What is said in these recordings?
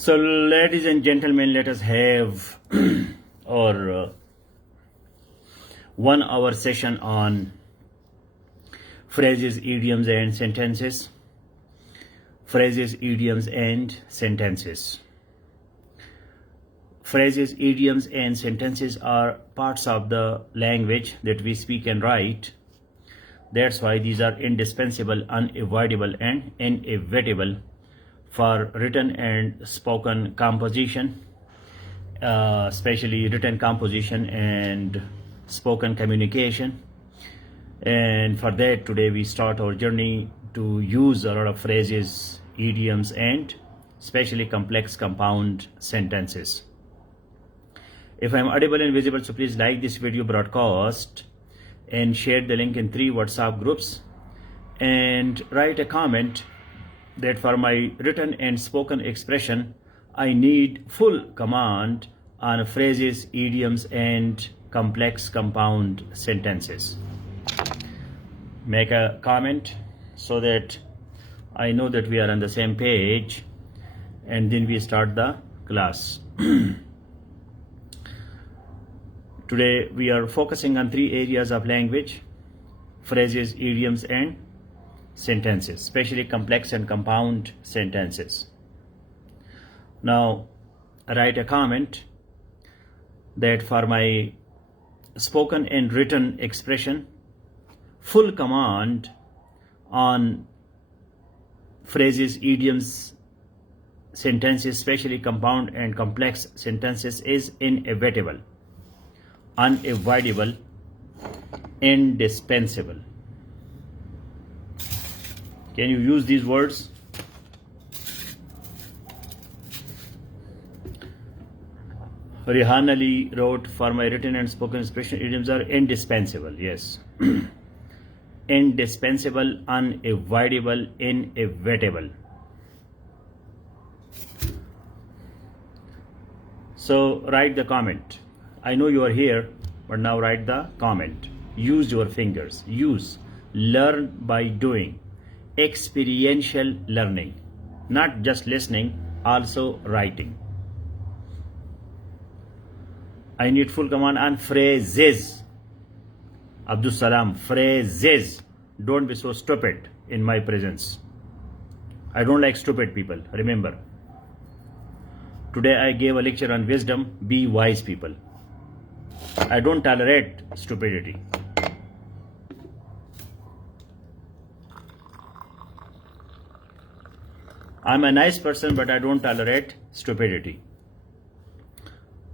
So, ladies and gentlemen, let us have our 1 hour session on phrases, idioms, and sentences. Phrases, idioms, and sentences. Phrases, idioms, and sentences are parts of the language that we speak and write. That's why these are indispensable, unavoidable, and inevitable for written and spoken composition, especially written composition and spoken communication. And for that, today we start our journey to use a lot of phrases, idioms, and especially complex compound sentences. If I'm audible and visible, so please like this video broadcast and share the link in 3 WhatsApp groups and write a comment that for my written and spoken expression, I need full command on phrases, idioms, and complex compound sentences. Make a comment so that I know that we are on the same page, and then we start the class. Today we are focusing on 3 areas of language: phrases, idioms, and sentences, especially complex and compound sentences. Now, write a comment that for my spoken and written expression, full command on phrases, idioms, sentences, especially compound and complex sentences is inevitable, unavoidable, indispensable. Can you use these words? Rihan Ali wrote, for my written and spoken expression, idioms are indispensable. Yes. Indispensable, unavoidable, inevitable. So write the comment. I know you are here, but now write the comment. Use your fingers. Use. Learn by doing. Experiential learning. Not just listening, also writing. I need full command on phrases. Abdul Salam, phrases. Don't be so stupid in my presence. I don't like stupid people, remember. Today I gave a lecture on wisdom. Be wise, people. I don't tolerate stupidity. I'm a nice person, but I don't tolerate stupidity.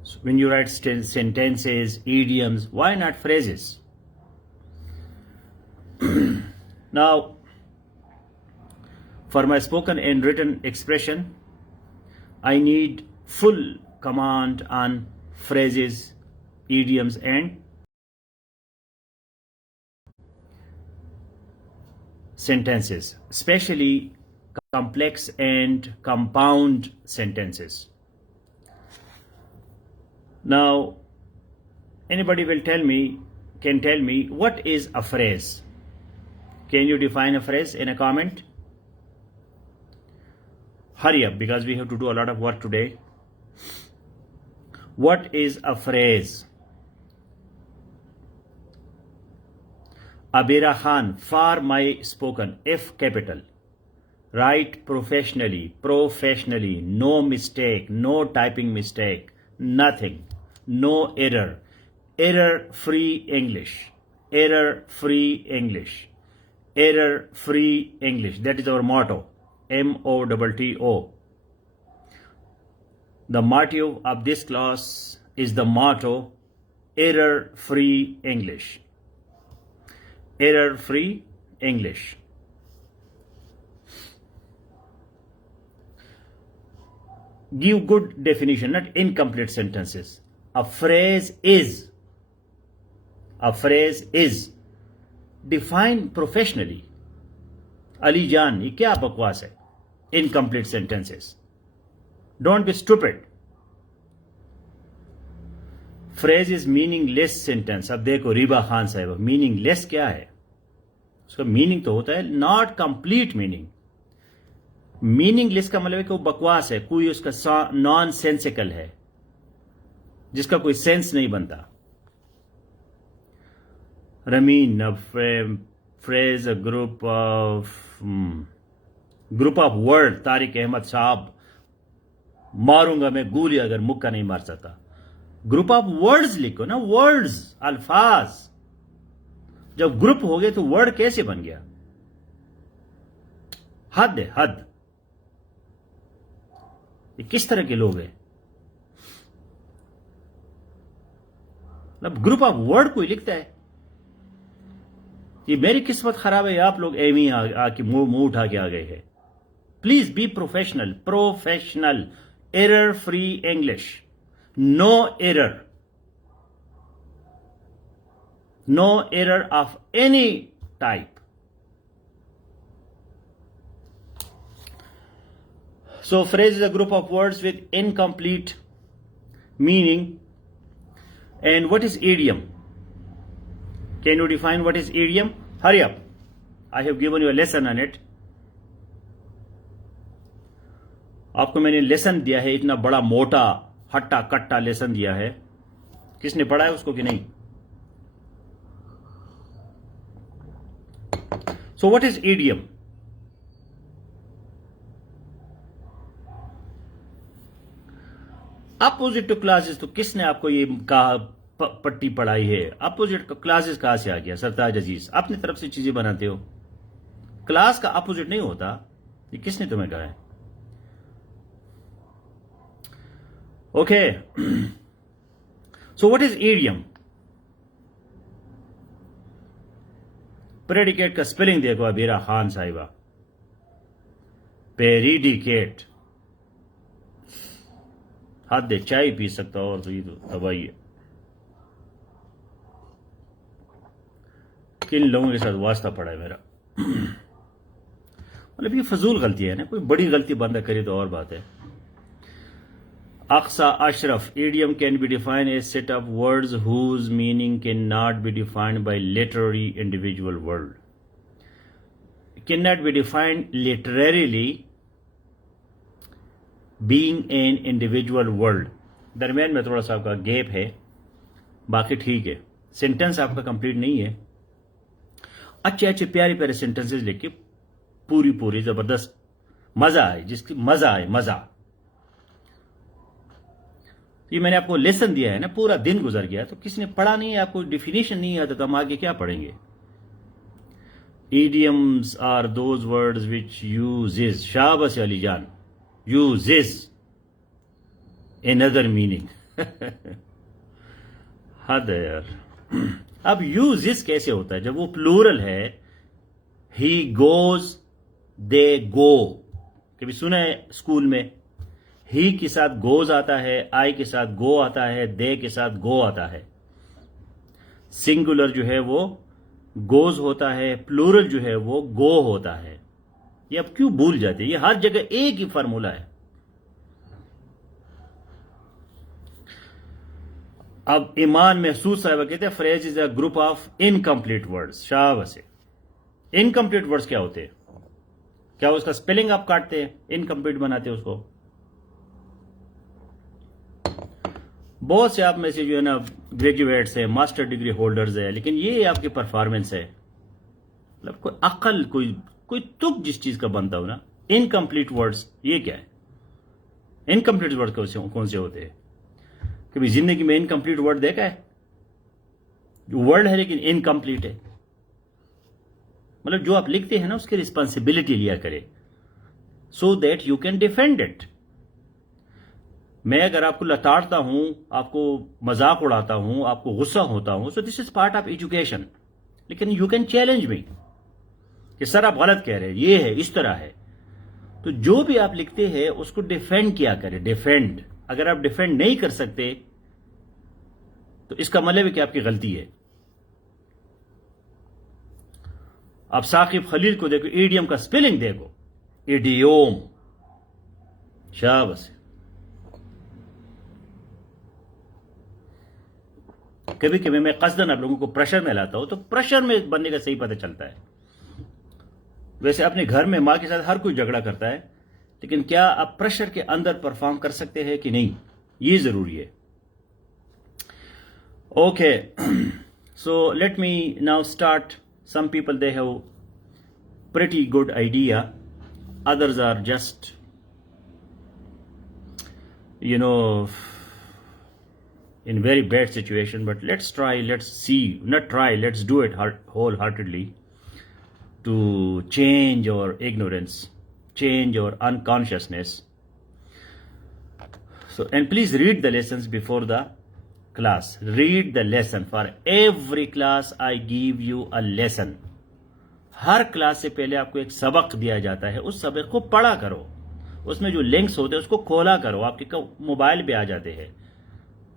So when you write sentences, idioms, why not phrases? Now, for my spoken and written expression, I need full command on phrases, idioms, and sentences, especially complex and compound sentences. Now, anybody can tell me what is a phrase? Can you define a phrase in a comment? Hurry up, because we have to do a lot of work today. What is a phrase? Abira Khan, for my spoken, F capital. Write professionally, no mistake, no typing mistake, nothing, no error. Error-free English. Error-free English. Error-free English. That is our motto. MOTTO. The motto of this class is the motto, error-free English. Error-free English. Give good definition, not incomplete sentences. A phrase is. A phrase is. Define professionally. Ali Jan, ये क्या बकवास है? Incomplete sentences. Don't be stupid. Phrase is meaningless sentence. अब देखो रिबा खान साहब, meaningless क्या है? उसका meaning तो होता है not complete meaning. Meaning less का मतलब है कि वो बकवास है, कोई उसका नॉन सेंसिकल है, जिसका कोई सेंस नहीं बनता. Rameen, a phrase, a group of word. Tariq Ahmad साहब, मारूंगा मैं गोली अगर मुक्का नहीं मार सकता. ग्रुप ऑफ वर्ड्स लिखो ना, वर्ड्स, अल्फाज. जब ग्रुप हो गए तो वर्ड कैसे बन गया? हद है, हद. ये किस तरह के लोग हैं? मतलब ग्रुप ऑफ वर्ड कोई लिखता है? ये मेरी किस्मत खराब है, आप लोग एम ही आके मुंह उठा के आ गए हैं. Please be professional, professional, error free English, no error, no error of any type. So phrase is a group of words with incomplete meaning. And what is idiom? Can you define what is idiom? Hurry up. I have given you a lesson on it. आपको मैंने lesson दिया है, इतना बड़ा मोटा हट्टा कट्टा lesson दिया है. किसने पढ़ा है उसको कि नहीं? So what is idiom? Opposite to classes. तो किसने आपको ये कहा, पट्टी पढ़ाई है? अपोजिट क्लासेस कहां से आ गया? सरताज अजीज, अपनी तरफ से चीजें बनाते हो. क्लास का अपोजिट नहीं होता. ये किसने तुम्हें कहा है? Okay. So what is idiom? Predicate का स्पेलिंग देखो अबीरा खान साहिबा. पेरिडिकेट. हाथ दे, चाय पी सकता और तो ये तो तबाही है. किन लोगों के साथ वास्ता पड़ा है मेरा. मतलब ये फजूल गलती है ना. कोई बड़ी गलती बंदा करे तो और बात है. Aqsa Ashraf, idiom can be defined as set of words whose meaning can not be defined by literary individual word. Can not be defined literally being an individual world. दरमियान में थोड़ा सा आपका गैप है, बाकी ठीक है. सेंटेंस आपका कंप्लीट नहीं है. अच्छे अच्छे प्यारे प्यारे सेंटेंसेस लिख के पूरी जबरदस्त मजा आए, जिसकी मजा आए, मजा. ये मैंने आपको लेसन दिया है ना, पूरा दिन गुजर गया तो किसी ने पढ़ा नहीं है, आपको डिफिनेशन नहीं आता तो हम आगे क्या पढ़ेंगे? Idioms are those words which uses, शाबाश अली जान, uses another meaning. हद है यार. अब uses कैसे होता है? जब वो प्लूरल है, he goes, they go. कभी सुना है स्कूल में? ही के साथ गोज आता है, आई के साथ गो आता है, दे के साथ गो आता है. सिंगुलर जो है वो गोज होता है, प्लूरल जो है वो गो होता है. ये अब क्यों भूल जाते हैं? ये हर जगह एक ही फार्मूला है. अब ईमान महसूस साहब कहते हैं phrase is a group of incomplete words. शाबाश. इनकम्प्लीट वर्ड्स क्या होते हैं? क्या उसका स्पेलिंग आप काटते हैं, इनकम्प्लीट बनाते हैं उसको? बहुत से आप में से जो है ना ग्रेजुएट्स है, मास्टर डिग्री होल्डर्स है, लेकिन ये आपकी परफॉर्मेंस है. मतलब कोई अकल, कोई तुक जिस चीज का बनता हो ना. इनकम्प्लीट वर्ड्स ये क्या है? इनकम्प्लीट वर्ड कौन से होते हैं? कभी जिंदगी में इनकम्प्लीट वर्ड देखा है? जो वर्ड है लेकिन इनकम्प्लीट है. मतलब जो आप लिखते हैं ना उसकी रिस्पॉन्सिबिलिटी लिया करे, so that you can defend it. मैं अगर आपको लताड़ता हूं, आपको मजाक उड़ाता हूं, आपको गुस्सा होता हूं, so this is part of education. लेकिन यू कैन चैलेंज मी कि सर आप गलत कह रहे हैं, ये है, इस तरह है. तो जो भी आप लिखते हैं उसको डिफेंड किया करें. डिफेंड. अगर आप डिफेंड नहीं कर सकते तो इसका मतलब है कि आपकी गलती है. आप साकिब खलील को देखो, ईडियम का स्पेलिंग देखो, इडियोम. शाबाश. कभी कभी मैं कसदन आप लोगों को प्रेशर में लाता हूं तो प्रेशर में बनने का सही पता चलता है. वैसे अपने घर में मां के साथ हर कोई झगड़ा करता है, लेकिन क्या आप प्रेशर के अंदर परफॉर्म कर सकते हैं कि नहीं, ये जरूरी है. Okay, so let me now start. Some people they have pretty good idea, others are just in very bad situation. But let's try, let's see, not try, let's do it wholeheartedly to change our ignorance, change our unconsciousness. So, and please read the lessons before the class. Read the lesson. For every class I give you a lesson. Her class से पहले आपको एक सबक दिया जाता है, उस सबक को पढ़ा करो, उसमें जो लिंक्स होते हैं उसको खोला करो. आपके मोबाइल पे आ जाते हैं,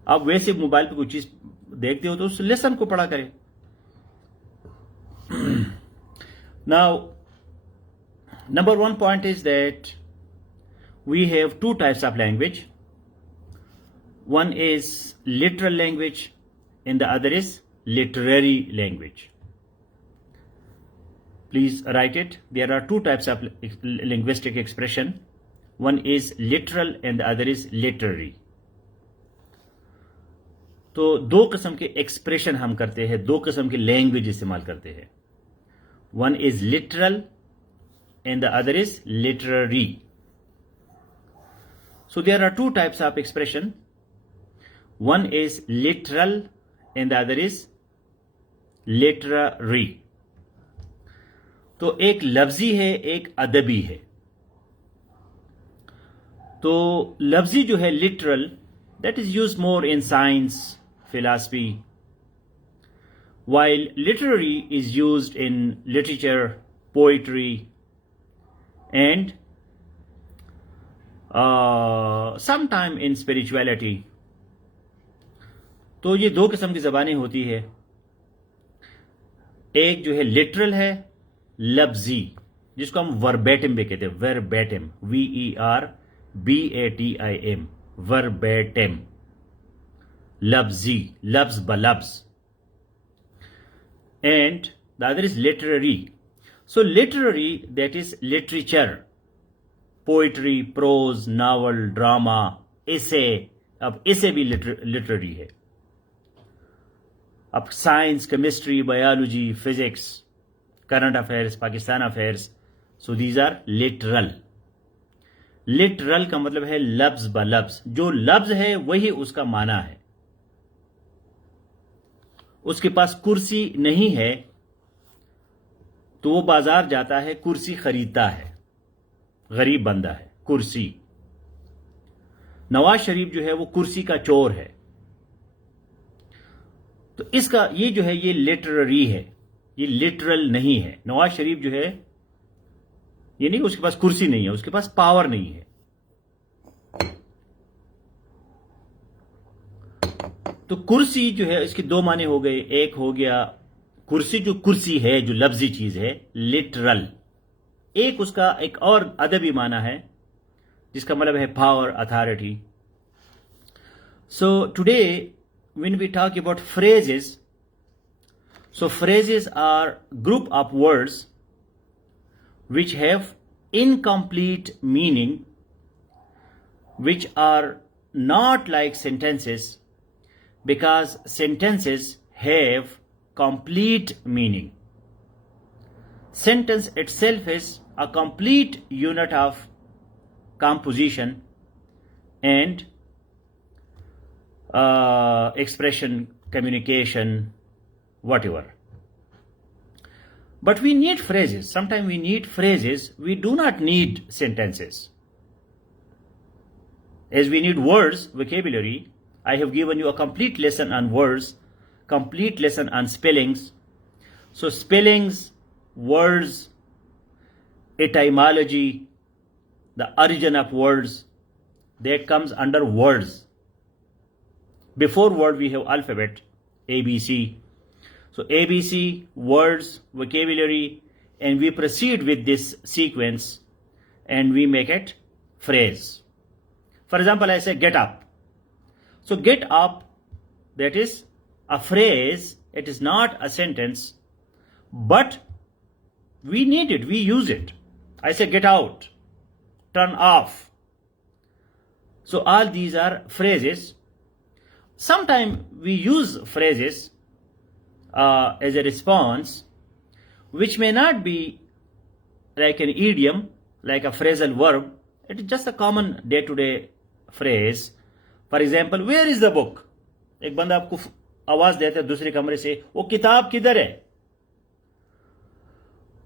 आप वैसे मोबाइल पे कोई चीज देखते हो तो उस लेसन को पढ़ा करें. Now number 1 point is that we have 2 types of language. One is literal language and the other is literary language. Please write it. There are 2 types of linguistic expression. One is literal and the other is literary. तो 2 किस्म के expression हम करते हैं, 2 किस्म की language इस्तेमाल करते हैं. One is literal and the other is literary. So there are 2 types of expression. One is literal and the other is literary. तो एक लफ्जी है, एक अदबी है. तो लफ्जी जो है literal, that is use more in science, philosophy, while literary is used in literature, poetry, and sometime in spirituality. तो ये 2 किस्म की ज़बानें होती है. एक जो है लिटरल है, लफ्जी, जिसको हम वर्बेटिम भी कहते हैं. वर्बेटिम, VERBATIM, वर्बेटिम, लफ्जी, लफ्ज ब लफ्ज. And the other is literary. So literary, that is literature, poetry, prose, novel, drama, essay. अब एसे भी लिटरेरी है. अब science, chemistry, biology, physics, current affairs, Pakistan affairs, so these are literal. Literal का मतलब है लफ्ज ब लफ्ज. जो लफ्ज है वही उसका माना है. उसके पास कुर्सी नहीं है तो वो बाजार जाता है, कुर्सी खरीदता है. गरीब बंदा है, कुर्सी. नवाज शरीफ जो है वो कुर्सी का चोर है. तो इसका ये जो है ये लिटरेरी है, ये लिटरल नहीं है. नवाज शरीफ जो है ये नहीं, उसके पास कुर्सी नहीं है, उसके पास पावर नहीं है. तो कुर्सी जो है इसके 2 माने हो गए. एक हो गया कुर्सी, जो कुर्सी है, जो लफ्जी चीज है, लिटरल. एक उसका एक और अदबी माना है जिसका मतलब है power, authority. So today when we talk about phrases, so phrases are group of words which have incomplete meaning, which are not like sentences, because sentences have complete meaning. Sentence itself is a complete unit of composition and expression, communication, whatever. But we need phrases. Sometimes we need phrases. We do not need sentences. As we need words, vocabulary. I have given you a complete lesson on words, complete lesson on spellings. So spellings, words, etymology, the origin of words, that comes under words. Before word we have alphabet, ABC. So ABC, words, vocabulary, and we proceed with this sequence and we make it phrase. For example, I say get up. So get up, that is a phrase. It is not a sentence, but we need it, we use it. I say get out. turn off. So all these are phrases. Sometimes we use phrases as a response, which may not be like an idiom, like a phrasal verb. It is just a common day-to-day phrase. For example, where is the book? ایک بندہ آپ کو آواز دیتا ہے دوسرے کمرے سے, وہ کتاب کدھر ہے؟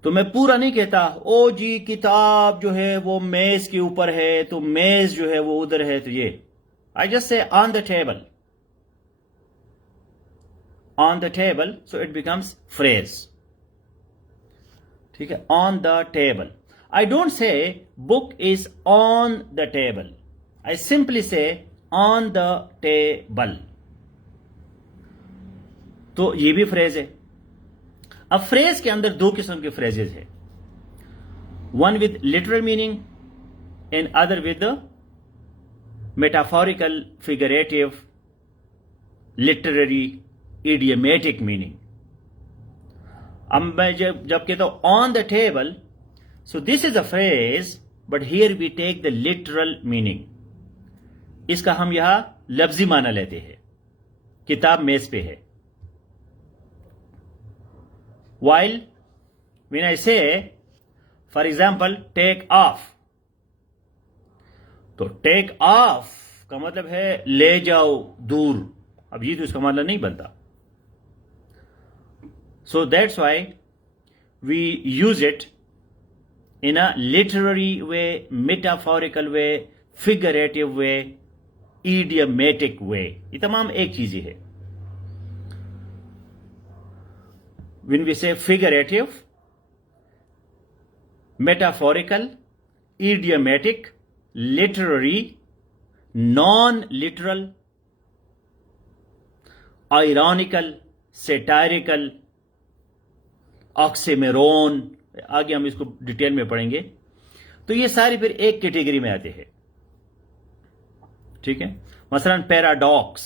تو میں پورا نہیں کہتا او جی کتاب جو ہے وہ میز کے اوپر ہے, تو میز جو ہے وہ ادھر ہے, تو یہ I just say on the table. On the table, so it becomes phrase. ٹھیک ہے, on the table. I don't say book is on the table. I simply say on the table. تو یہ بھی فریز ہے. اب freeze کے اندر دو قسم کے فریزز ہیں, one with literal meaning and other with metaphorical, figurative, literary, idiomatic meaning. اب میں جب کہتا ہوں on the table, so this is a phrase but here we take the literal meaning. اس کا ہم یہاں لفظی معنی لیتے ہیں, کتاب میز پہ ہے. While when I say, for example, take off, تو take off کا مطلب ہے لے جاؤ دور. اب یہ تو اس کا مطلب نہیں بنتا. So that's why we use it in a literary way, metaphorical way, figurative way, idiomatic way. یہ تمام ایک چیز ہی ہے. When we say figurative, metaphorical, idiomatic, literary, non-literal, ironical, satirical, oxymoron, آگے ہم اس کو ڈیٹیل میں پڑھیں گے, تو یہ ساری پھر ایک کیٹیگری میں آتے ہیں. ٹھیک ہے, مثلا پیراڈاکس,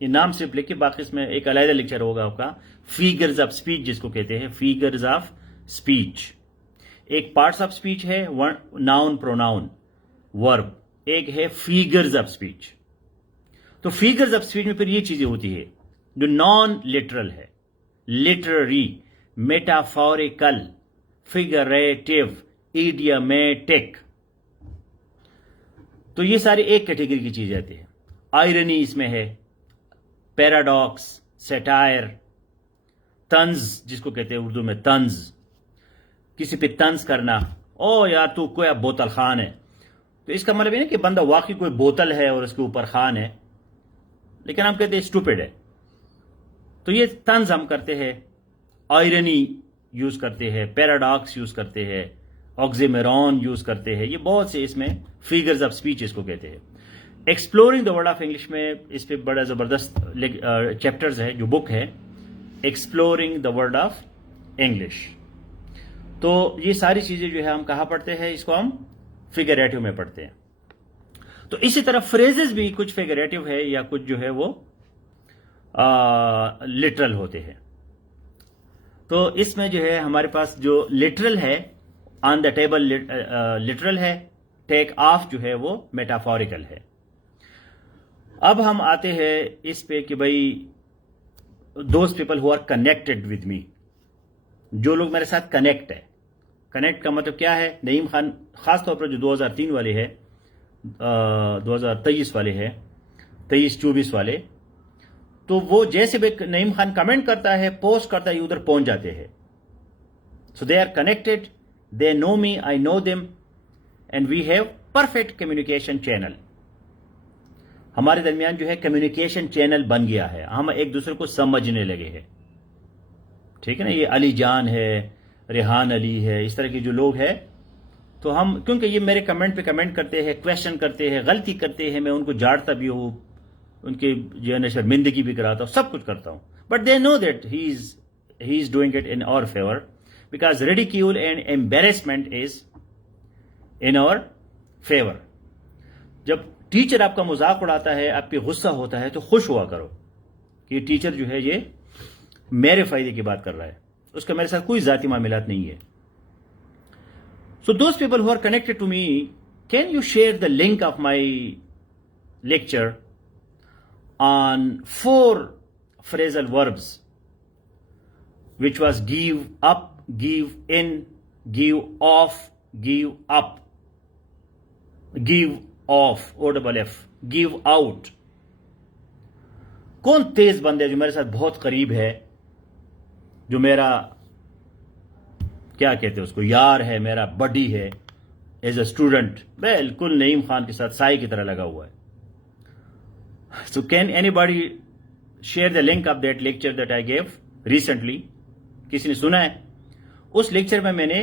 یہ نام صرف لکھیں, باقی اس میں ایک علیحدہ لیکچر ہوگا آپ کا. فیگرز آف اسپیچ جس کو کہتے ہیں, فیگرز آف اسپیچ. ایک پارٹس آف اسپیچ ہے, ناؤن, پروناؤن, ورب. ایک ہے فیگرز آف اسپیچ. تو فیگرز آف اسپیچ میں پھر یہ چیزیں ہوتی ہے جو نان لٹرل ہے, لٹرری, میٹافوریکل, فیگریٹو, ایڈیمیٹک. تو یہ سارے ایک کیٹیگری کی چیزیں آتی ہیں. آئرنی اس میں ہے, پیراڈاکس, سیٹائر, طنز جس کو کہتے ہیں اردو میں طنز, کسی پہ طنز کرنا, او یار تو کوئی بوتل خان ہے. تو اس کا مطلب یہ نہیں کہ بندہ واقعی کوئی بوتل ہے اور اس کے اوپر خان ہے, لیکن ہم کہتے ہیں اسٹوپڈ ہے. تو یہ طنز ہم کرتے ہیں, آئرنی یوز کرتے ہیں, پیراڈاکس یوز کرتے ہیں, آکسیمورون یوز کرتے ہیں. یہ بہت سے اس میں فیگرز آف اسپیچ اس کو کہتے ہیں. Exploring the world of English میں اس پہ بڑا زبردست چیپٹرز ہے, جو بک ہے exploring the world of English. تو یہ ساری چیزیں جو ہے ہم کہاں پڑھتے ہیں, اس کو ہم فیگریٹو میں پڑھتے ہیں. تو اسی طرح فریزز بھی کچھ فیگریٹو ہے یا کچھ جو ہے وہ لٹرل ہوتے ہیں. تو اس میں جو ہے ہمارے پاس جو لٹرل ہے, آن دا ٹیبل لٹرل ہے, ٹیک آف جو ہے وہ میٹافوریکل ہے. اب ہم آتے ہیں اس پہ کہ بھائی those people who are connected with me, جو لوگ میرے ساتھ کنیکٹ ہے. کنیکٹ کا مطلب کیا ہے؟ نعیم خان خاص طور پر جو 2003 والے ہے, 2023 والے ہے, 23-24 والے, تو وہ جیسے بھی نعیم خان کمنٹ کرتا ہے, پوسٹ کرتا ہے, ادھر پہنچ جاتے ہیں. So they are connected, they know me, I know them, and we have perfect communication channel. ہمارے درمیان جو ہے کمیونیکیشن چینل بن گیا ہے, ہم ایک دوسرے کو سمجھنے لگے ہیں. ٹھیک ہے نا, یہ علی جان ہے, ریحان علی ہے, اس طرح کے جو لوگ ہیں, تو ہم کیونکہ یہ میرے کمنٹ پہ کمنٹ کرتے ہیں, کویشچن کرتے ہیں, غلطی کرتے ہیں, میں ان کو جاڑتا بھی ہوں, ان کی جو ہے نا شرمندگی بھی کراتا ہوں, سب کچھ کرتا ہوں. But they know that he is doing it in our favour, because ridicule and embarrassment is in our favour. جب ٹیچر آپ کا مذاق اڑاتا ہے, آپ پہ غصہ ہوتا ہے, تو خوش ہوا کرو کہ یہ ٹیچر جو ہے یہ میرے فائدے کی بات کر رہا ہے, اس کا میرے ساتھ کوئی ذاتی معاملات نہیں ہے. So those people who are connected to me, can you share the link of my lecture on 4 phrasal verbs, which was give up, give in, give off, give up, give off, OFF, give out. कौन तेज बंदे जो मेरे साथ बहुत करीब है, जो मेरा क्या कहते हैं उसको, यार है, मेरा बडी है, एज अ स्टूडेंट, बिल्कुल नईम खान के साथ साई की तरह लगा हुआ है. So can anybody share the link of that lecture that I gave recently? किसी ने सुना है? उस लेक्चर में मैंने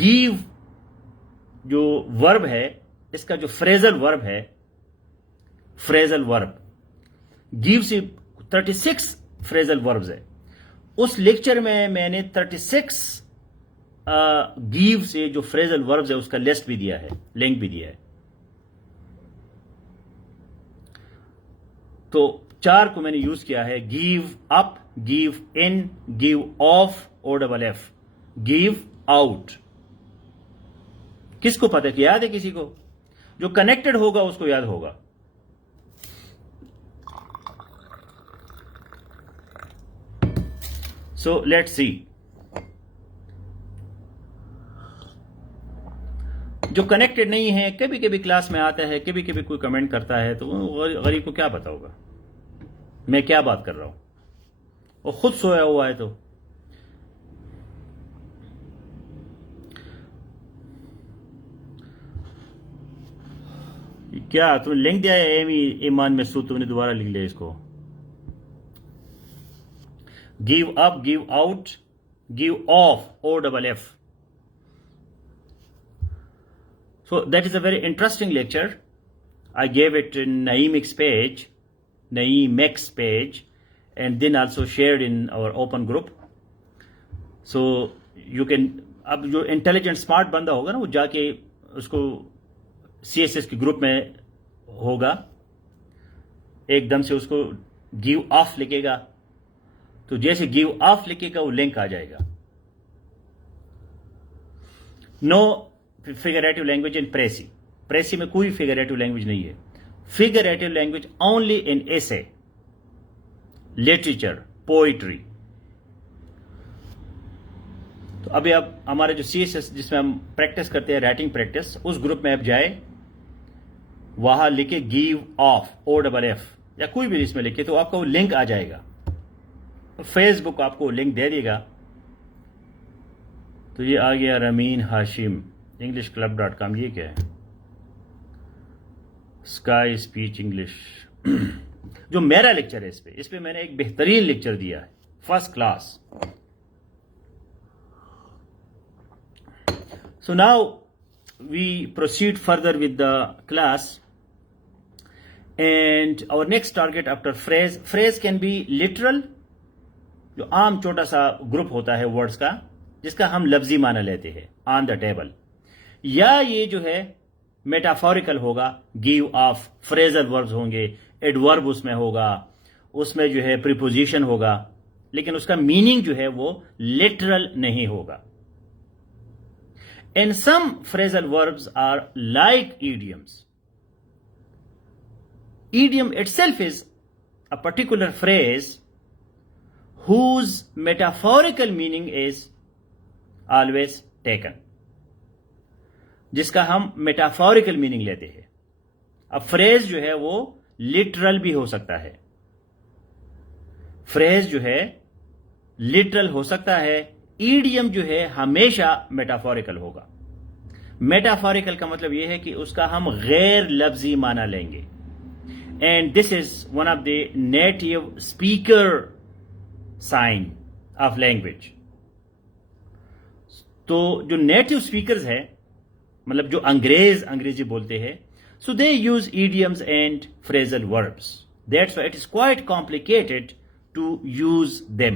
give जो वर्ब है, इसका जो फ्रेजल वर्ब है, फ्रेजल वर्ब give से 36 फ्रेजल वर्ब्स है. उस लेक्चर में मैंने 36 give से जो फ्रेजल वर्ब्स है उसका लिस्ट भी दिया है, लिंक भी दिया है. तो 4 को मैंने यूज किया है, give up, give in, give of, OFF, give out. किसको पता है? याद है किसी को? जो कनेक्टेड होगा उसको याद होगा. So let's see. जो कनेक्टेड नहीं है, कभी कभी क्लास में आता है, कभी कभी कोई कमेंट करता है, तो गरीब को क्या पता होगा मैं क्या बात कर रहा हूं. वो खुद सोया हुआ है. तो क्या तुमने लिंक दिया है? ईमान में सू तुमने दोबारा लिख लिया इसको. Give up, give out, give of, OFF. So that is a very interesting lecture. I gave it in Naeem's page, and then also shared in our open group. So you can, अब जो intelligent smart बंदा होगा ना, वो जाके उसको CSS के group में होगा, एकदम से उसको गिव ऑफ लिखेगा, तो जैसे गिव ऑफ लिखेगा वो लिंक आ जाएगा. नो फिगरेटिव लैंग्वेज इन प्रेसी में कोई फिगरेटिव लैंग्वेज नहीं है. Figurative language only in essay, literature, poetry. तो अभी अब हमारे जो CSS जिसमें हम प्रैक्टिस करते हैं, राइटिंग प्रैक्टिस, उस ग्रुप में आप जाए, वहां लिखे गिव ऑफ, OFF, या कोई भी इसमें लिखे, तो आपको लिंक आ जाएगा. फेसबुक आपको लिंक दे देगा. तो ये आ गया रमीन हाशिम, englishclub.com. ये क्या है? Sky speech English. जो मेरा लेक्चर है, इस पे मैंने एक बेहतरीन लेक्चर दिया है, first class. So now we proceed further with the class, and our next target after phrase can be literal, जो आम छोटा सा ग्रुप होता है वर्ड्स का, जिसका हम लफ्जी माना लेते हैं, ऑन द टेबल. या ये जो है मेटाफोरिकल होगा, गिव ऑफ, फ्रेजल वर्ब्स होंगे, एडवर्ब उसमें होगा, उसमें जो है प्रीपोजिशन होगा, लेकिन उसका मीनिंग जो है वो लिटरल नहीं होगा. And some phrasal verbs are like idioms. Idiom itself is a particular phrase whose metaphorical meaning is always taken, जिसका हम मेटाफोरिकल मीनिंग लेते हैं. अब फ्रेज जो है वो लिटरल भी हो सकता है. फ्रेज जो है लिटरल हो सकता है. ईडियम जो है हमेशा मेटाफोरिकल होगा. मेटाफोरिकल का मतलब यह है कि उसका हम गैर लफ्जी माना लेंगे. And this is one of the native speaker sign of language. तो जो नेटिव स्पीकर्स है, मतलब जो अंग्रेजी बोलते हैं, so they use idioms and phrasal verbs. That's why it is quite complicated to use them.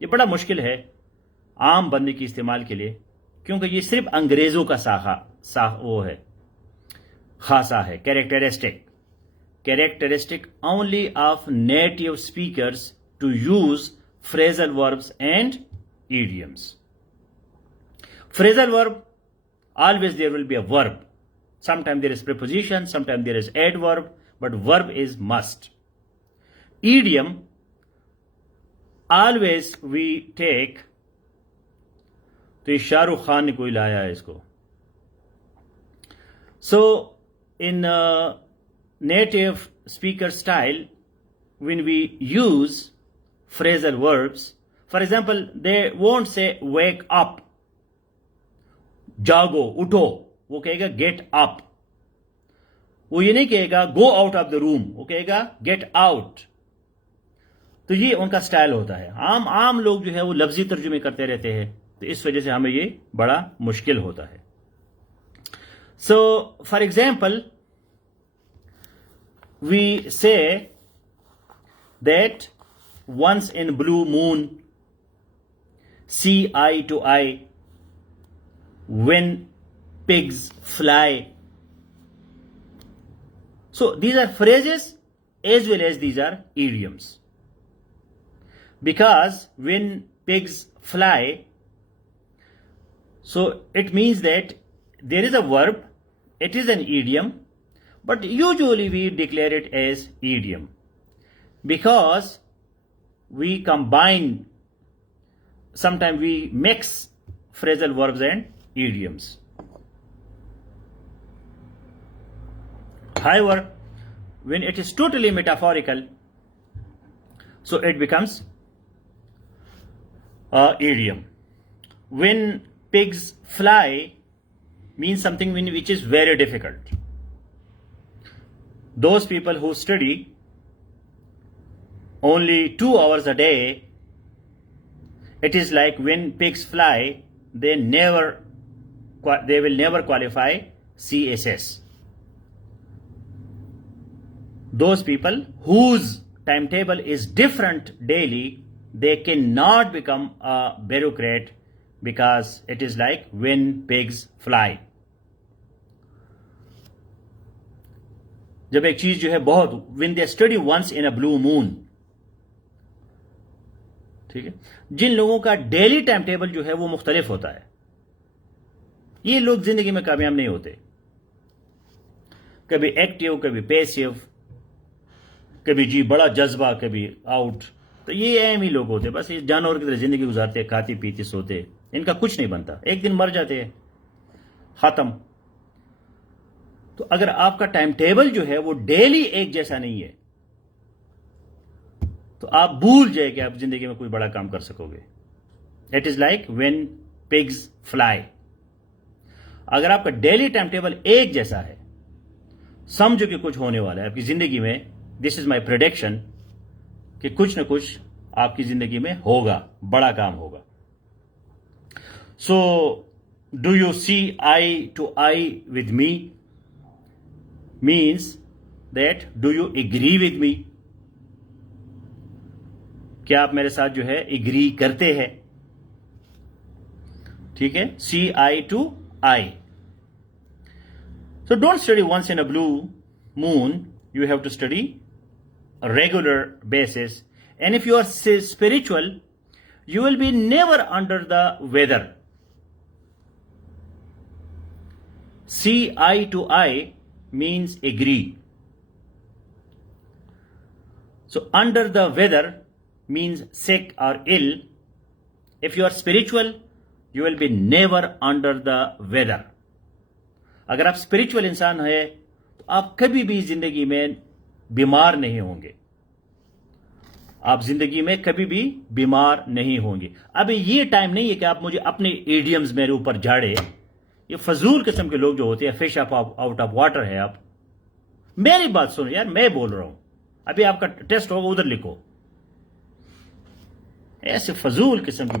ये बड़ा मुश्किल है आम बंदे के इस्तेमाल के लिए, क्योंकि ये सिर्फ अंग्रेजों का वो है, खासा है, characteristic only of native speakers to use phrasal verbs and idioms. Phrasal verb always there will be a verb. Sometimes there is preposition, sometimes there is adverb, but verb is must. Idiom, always we take, तो ये शाहरुख खान ने कोई लाया है इसको. So in native speaker style, when we use phrasal verbs, for example, they won't say wake up, जागो, उठो. वो कहेगा गेट अप. वो ये नहीं कहेगा go out of the room, वो कहेगा गेट आउट. तो ये उनका स्टाइल होता है. आम लोग जो है वो लफ्जी तर्जुमे करते रहते हैं, तो इस वजह से हमें ये बड़ा मुश्किल होता है. So for example we say that once in blue moon see eye to eye when pigs fly. So these are phrases as well as these are idioms, because when pigs fly, so it means that there is a verb, it is an idiom, but usually we declare it as idiom because we combine, sometimes we mix phrasal verbs and idioms. However, when it is totally metaphorical, so it becomes idiom. When pigs fly means something which is very difficult. Those people who study only 2 hours a day, it is like when pigs fly, they will never qualify CSS. Those people whose timetable is different daily, they cannot become a bureaucrat because it is like when pigs fly. जब एक चीज जो है बहुत, when they study once in a blue moon, ठीक है, जिन लोगों का डेली टाइम टेबल जो है वो मुख्तलिफ होता है, ये लोग जिंदगी में कामयाब नहीं होते. कभी एक्टिव, कभी पैसिव, कभी जी बड़ा जज्बा, कभी आउट. तो ये अहम ही लोग होते, बस ये जानवर की तरह जिंदगी गुजारते, खाती पीती सोते, इनका कुछ नहीं बनता, एक दिन मर जाते हैं, खत्म. तो अगर आपका टाइम टेबल जो है वो डेली एक जैसा नहीं है, तो आप भूल जाए कि आप जिंदगी में कोई बड़ा काम कर सकोगे. It is like when pigs fly. अगर आपका डेली टाइम टेबल एक जैसा है, समझो कि कुछ होने वाला है आपकी जिंदगी में. दिस इज माई प्रेडिक्शन कि कुछ न कुछ आपकी जिंदगी में होगा, बड़ा काम होगा. So do you see eye to eye with me means that do you agree with me? क्या आप मेरे साथ जो है एग्री करते हैं? ठीक है, see eye to eye. So don't study once in a blue moon, you have to study a regular basis. And if you are spiritual, you will be never under the weather. See eye to eye means agree. So under the weather means sick or ill. If you are spiritual, you will be never under the weather. अगर आप spiritual इंसान है तो आप कभी भी जिंदगी में बीमार नहीं होंगे. आप जिंदगी में कभी भी बीमार नहीं होंगे. अभी ये टाइम नहीं है कि आप मुझे अपने इडियम्स मेरे ऊपर झाड़े. ये फजूल किस्म के लोग जो होते हैं, fish up out of water है. आप मेरी बात सुनो यार, मैं बोल रहा हूं. अभी आपका टेस्ट होगा, उधर लिखो. ऐसे फजूल किस्म की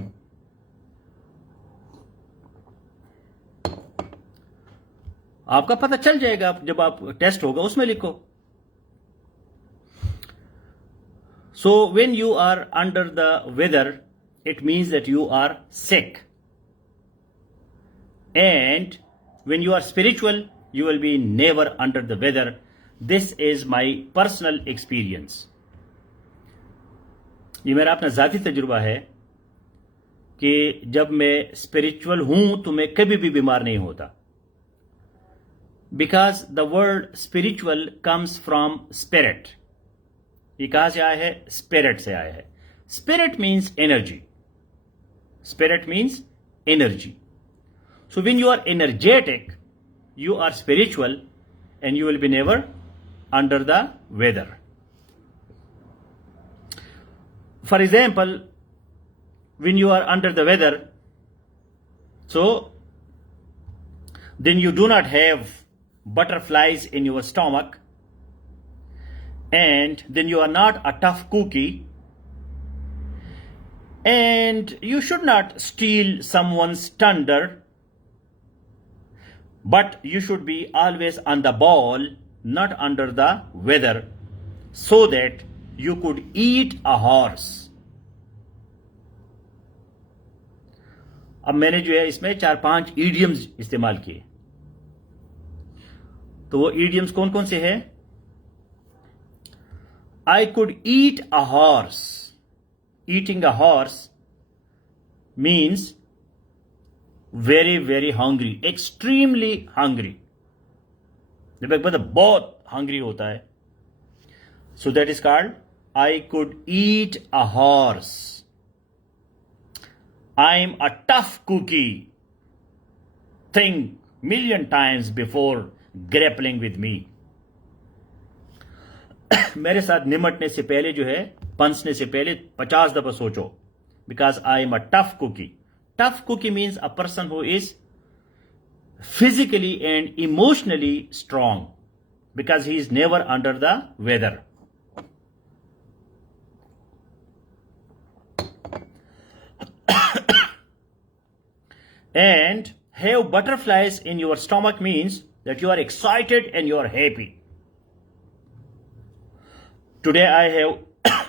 आपका पता चल जाएगा जब आप टेस्ट होगा, उसमें लिखो. So when you are under the weather, it means that you are sick. And when you are spiritual, you will be never under the weather. This is my personal experience. ये मेरा अपना ज़ाती तजुर्बा है कि जब मैं स्पिरिचुअल हूं तो मैं कभी भी बीमार नहीं होता. because the word spiritual comes from spirit. ये कहाँ से आया है? Spirit से आया है. Spirit means energy. Spirit means energy. So when you are energetic, you are spiritual, and you will be never under the weather. For example, when you are under the weather, so then you do not have butterflies in your stomach, and then you are not a tough cookie, and you should not steal someone's thunder, but you should be always on the ball, not under the weather, so that you could eat a horse. अब मैंने जो है इसमें 4-5 idioms इस्तेमाल किए. तो वो idioms कौन कौन से हैं? I could eat a horse. Eating a horse means very, very hungry, extremely hungry. जब एक बंदा बहुत hungry होता है, so that is called I could eat a horse. I'm a tough cookie. Think million times before grappling with me. मेरे साथ निमटने से पहले जो है, पंसने से पहले 50 दफा सोचो. Because I am a tough cookie. Tough cookie means a person who is physically and emotionally strong, because he is never under the weather. And have butterflies in your stomach means that you are excited and you are happy. Today I have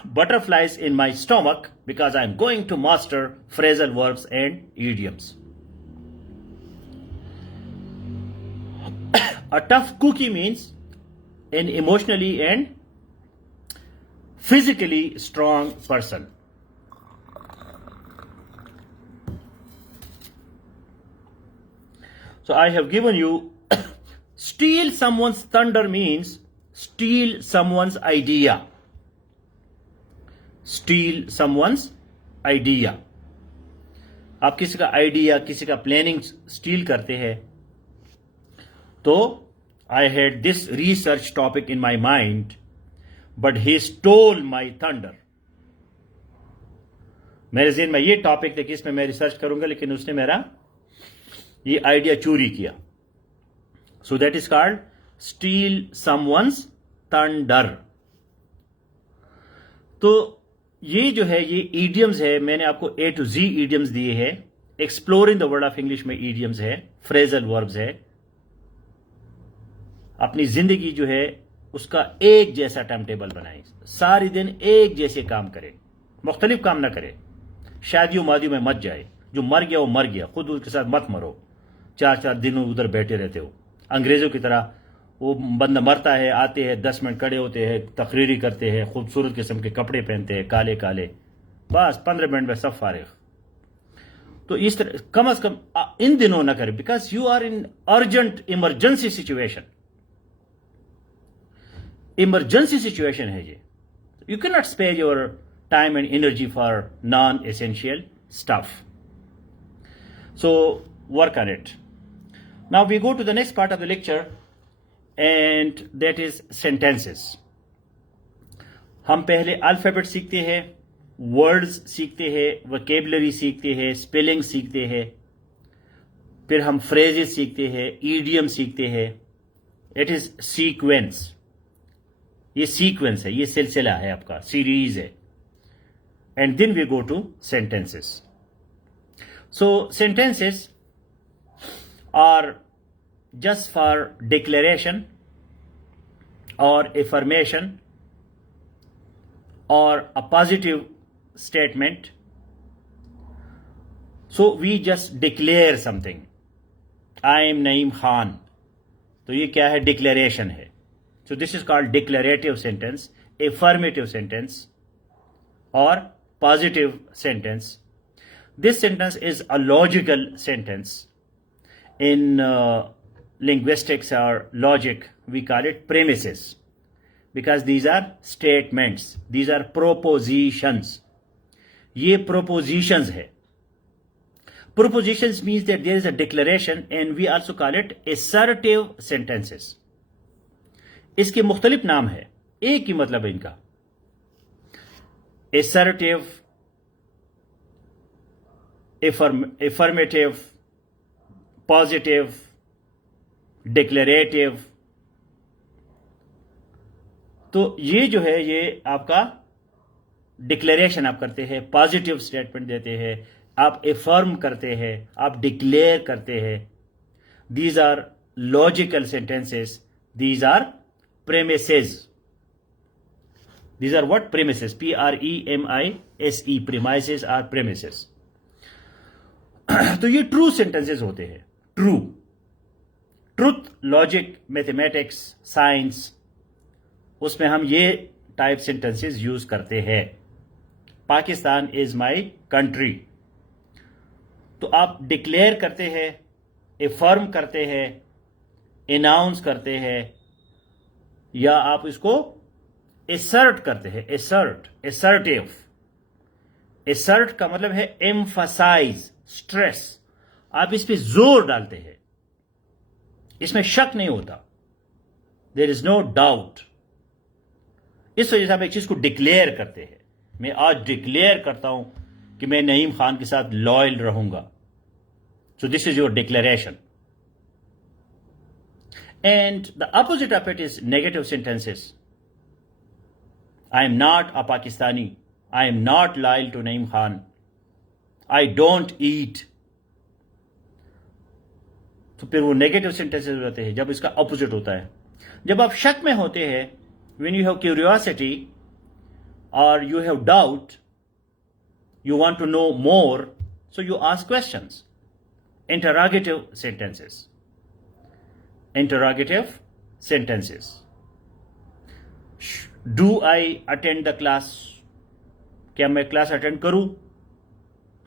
butterflies in my stomach because I am going to master phrasal verbs and idioms. A tough cookie means an emotionally and physically strong person. So I have given you steal someone's thunder means steal someone's idea. Steal someone's idea. आप किसी का idea, किसी का planning steel करते हैं. तो I had this research topic in my mind, but he stole my thunder. मेरे ज़हन में ये टॉपिक था कि इसमें मैं रिसर्च करूंगा, लेकिन उसने मेरा ये आइडिया चोरी किया. सो that is called steel someone's thunder. तो ये जो है ये ईडियम्स है. मैंने आपको A to Z ईडियम्स दिए हैं. Exploring the word of English में ईडियम्स है, फ्रेजल वर्ब्स है. अपनी जिंदगी जो है उसका एक जैसा टाइम टेबल बनाएं. सारी दिन एक जैसे काम करें, मुख्तलिफ काम ना करें. शादियों मादियों में मत जाए. जो मर गया वो मर गया, खुद उसके साथ मत मरो. 4-4 दिन उधर बैठे रहते हो अंग्रेजों की तरह. वो बंदा मरता है, आते हैं 10 मिनट खड़े होते हैं, तकरीरी करते हैं, खूबसूरत किस्म के कपड़े पहनते हैं, काले काले, बस 15 मिनट में सब फारिग. तो इस तरह कम अज कम इन दिनों ना करें, because you are in urgent emergency situation. Emergency situation है ये. You can not spare your time and energy for non essential stuff. So work on it. Now we go to the next part of the lecture, and that is sentences. हम पहले alphabet सीखते हैं, words सीखते हैं, vocabulary सीखते हैं, spelling सीखते हैं, फिर हम फ्रेजेस सीखते हैं, ईडियम सीखते हैं. It is sequence. ये सीक्वेंस है, ये सिलसिला है आपका, सीरीज है. And then we go to sentences. So sentences are just for declaration or affirmation or a positive statement. So we just declare something. I am Naeem Khan. तो ये क्या है? Declaration है. So this is called declarative sentence, affirmative sentence or positive sentence. This sentence is a logical sentence. In linguistics or logic, we call it premises, because these are statements, these are propositions. یہ propositions ہے. Propositions means that there is a declaration, and we also call it assertive sentences. اس کے مختلف نام ہے, ایک ہی مطلب ہے ان کا. assertive, affirmative, positive, declarative. تو یہ جو ہے یہ آپ کا ڈکلیریشن آپ کرتے ہیں, پازیٹیو اسٹیٹمنٹ دیتے ہیں, آپ افرم کرتے ہیں, آپ ڈکلیئر کرتے ہیں. These are logical sentences, these are premises. These are what? Premises. PREMISE, premises are premises. تو یہ ٹرو سینٹینسز ہوتے ہیں. True, truth, logic, mathematics, science, اس میں ہم یہ ٹائپ سینٹینسز یوز کرتے ہیں. Pakistan is my country. تو آپ ڈکلیئر کرتے ہیں, افرم کرتے ہیں, اناؤنس کرتے ہیں, یا آپ اس کو اسرٹ کرتے ہیں. Assert, assertive. اسرٹ کا مطلب ہے ایمفسائز, اسٹریس. آپ اس پہ زور ڈالتے ہیں, اس میں شک نہیں ہوتا. دیر از نو ڈاؤٹ. اس وجہ سے آپ ایک چیز کو ڈکلیئر کرتے ہیں. میں آج ڈکلیئر کرتا ہوں کہ میں نعیم خان کے ساتھ لائل رہوں گا. So this is your declaration. And the opposite of it is negative sentences. I am not a Pakistani. I am not loyal to Naeem Khan. I don't eat. تو پھر وہ نیگیٹو سینٹینسز ہوتے ہیں جب اس کا اپوزٹ ہوتا ہے. جب آپ شک میں ہوتے ہیں, when you have curiosity or you have doubt, you want to know more, so you ask questions. Interrogative sentences. Interrogative sentences. Do I attend the class? کیا میں کلاس اٹینڈ کروں؟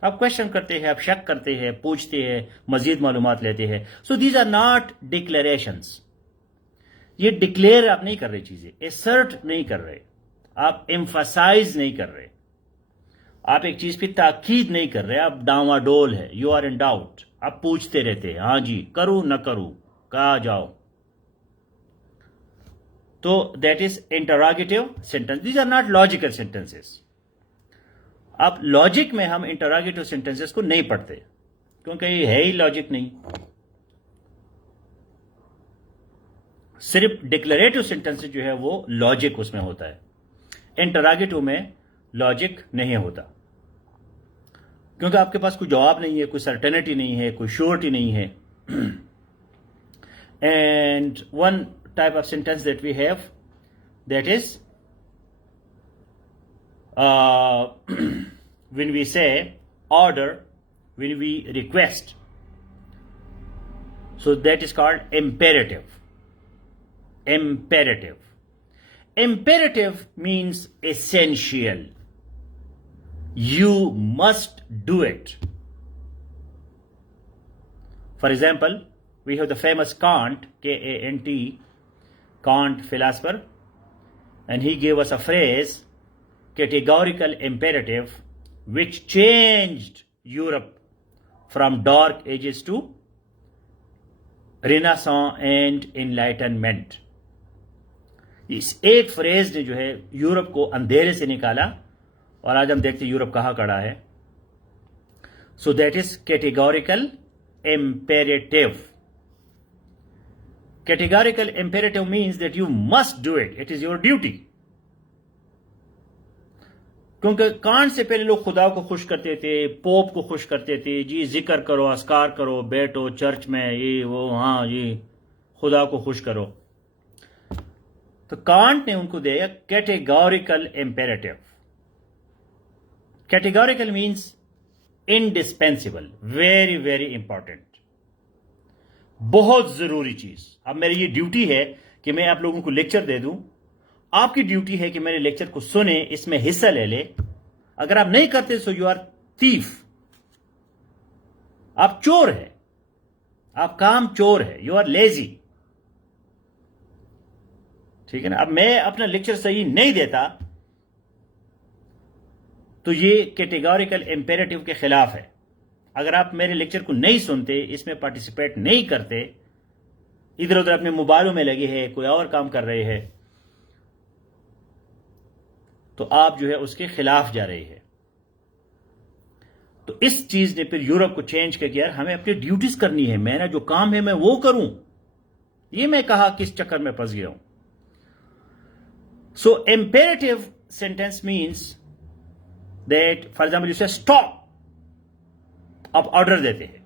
آپ کوشچن کرتے ہیں, آپ شک کرتے ہیں, پوچھتے ہیں, مزید معلومات لیتے ہیں. So these are not declarations. یہ ڈکلیئر آپ نہیں کر رہے چیزیں, اسرٹ نہیں کر رہے, آپ ایمفسائز نہیں کر رہے, آپ ایک چیز پہ تاکید نہیں کر رہے, آپ ڈاواں ڈول ہے. You are in doubt. آپ پوچھتے رہتے ہیں, ہاں جی کروں نہ کروں, کہاں جاؤ. تو that is interrogative sentence. These are not logical sentences. آپ لاجک میں ہم انٹراگیٹو سینٹینسز کو نہیں پڑھتے, کیونکہ یہ ہے ہی لاجک نہیں. صرف ڈکلریٹو سینٹینس جو ہے وہ لاجک اس میں ہوتا ہے. انٹراگیٹو میں لاجک نہیں ہوتا, کیونکہ آپ کے پاس کوئی جواب نہیں ہے, کوئی سرٹینٹی نہیں ہے, کوئی شیورٹی نہیں ہے. And one type of sentence that we have, that is when we say order, when we request, so that is called imperative. Imperative. Imperative means essential. You must do it. For example, we have the famous Kant, K-A-N-T, Kant philosopher, and he gave us a phrase, categorical imperative, which changed Europe from dark ages to Renaissance and Enlightenment. اس ایک freeze نے جو ہے Europe کو اندھیرے سے نکالا, اور آج ہم دیکھتے یورپ کہاں کھڑا ہے. So that is categorical imperative. Categorical imperative means that you must do it, it is your duty. کیونکہ کانٹ سے پہلے لوگ خدا کو خوش کرتے تھے, پوپ کو خوش کرتے تھے, جی ذکر کرو, اذکار کرو, بیٹھو چرچ میں, یہ وہ, ہاں جی خدا کو خوش کرو. تو کانٹ نے ان کو دیا categorical imperative. Categorical means indispensable, very very important, بہت ضروری چیز. اب میری یہ ڈیوٹی ہے کہ میں آپ لوگوں کو لیکچر دے دوں, آپ کی ڈیوٹی ہے کہ میرے لیکچر کو سنیں, اس میں حصہ لے لے. اگر آپ نہیں کرتے سو یو آر تھیف, آپ چور ہیں. آپ کام چور ہے, یو آر لیزی. ٹھیک ہے نا. اب میں اپنا لیکچر صحیح نہیں دیتا تو یہ کیٹیگوریکل امپیریٹو کے خلاف ہے. اگر آپ میرے لیکچر کو نہیں سنتے, اس میں پارٹیسپیٹ نہیں کرتے, ادھر ادھر اپنے موبائلوں میں لگے ہیں, کوئی اور کام کر رہے ہیں, تو آپ جو ہے اس کے خلاف جا رہے ہیں. تو اس چیز نے پھر یورپ کو چینج کر کے یار ہمیں اپنی ڈیوٹیز کرنی ہے, میرا جو کام ہے میں وہ کروں. یہ میں کہا کس چکر میں پھنس گیا ہوں. So imperative sentence means that for example you say stop, آپ آرڈر دیتے ہیں,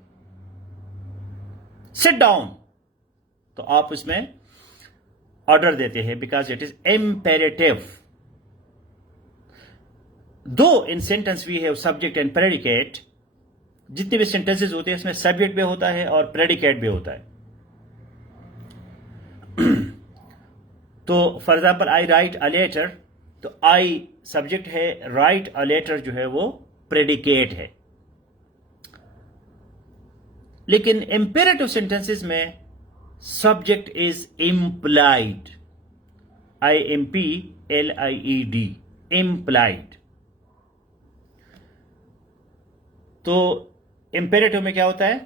سٹ ڈاؤن, تو آپ اس میں آرڈر دیتے ہیں بیکاز اٹ از امپیریٹو. دو in sentence we have subject and predicate, جتنے بھی سینٹینسز ہوتے ہیں اس میں سبجیکٹ بھی ہوتا ہے اور پریڈیکیٹ بھی ہوتا ہے. تو for example I write a letter, تو آئی سبجیکٹ ہے, رائٹ اے لیٹر جو ہے وہ پریڈیکیٹ ہے. لیکن امپیریٹو سینٹینسز میں subject is implied, IMPLIED, implied. تو امپیریٹو میں کیا ہوتا ہے؟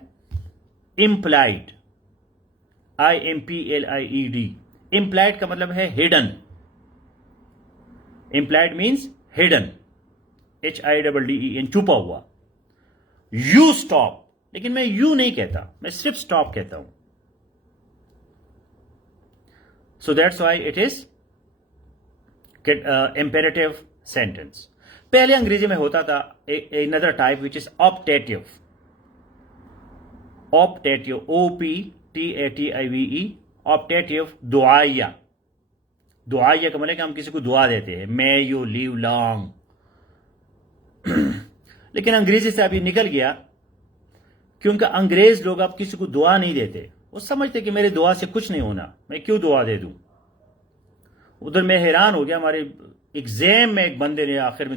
Employed, IMPLIED. امپلائڈ کا مطلب ہے hidden. Implied means hidden, HIDDEN, چھپا ہوا. یو اسٹاپ, لیکن میں یو نہیں کہتا, میں صرف اسٹاپ کہتا ہوں. So that's why it is imperative sentence. پہلے انگریزی میں ہوتا تھا another type which is optative. optative, OPTATIVE, optative, دعائیہ. دعائیہ کا مطلب کہ ہم کسی کو دعا دیتے ہیں, may you live long. لیکن انگریزی سے ابھی نکل گیا, کیونکہ انگریز لوگ اب کسی کو دعا نہیں دیتے. وہ سمجھتے کہ میرے دعا سے کچھ نہیں ہونا, میں کیوں دعا دے دوں. ادھر میں حیران ہو گیا, ہمارے ایگزام میں ایک بندے نے آخر میں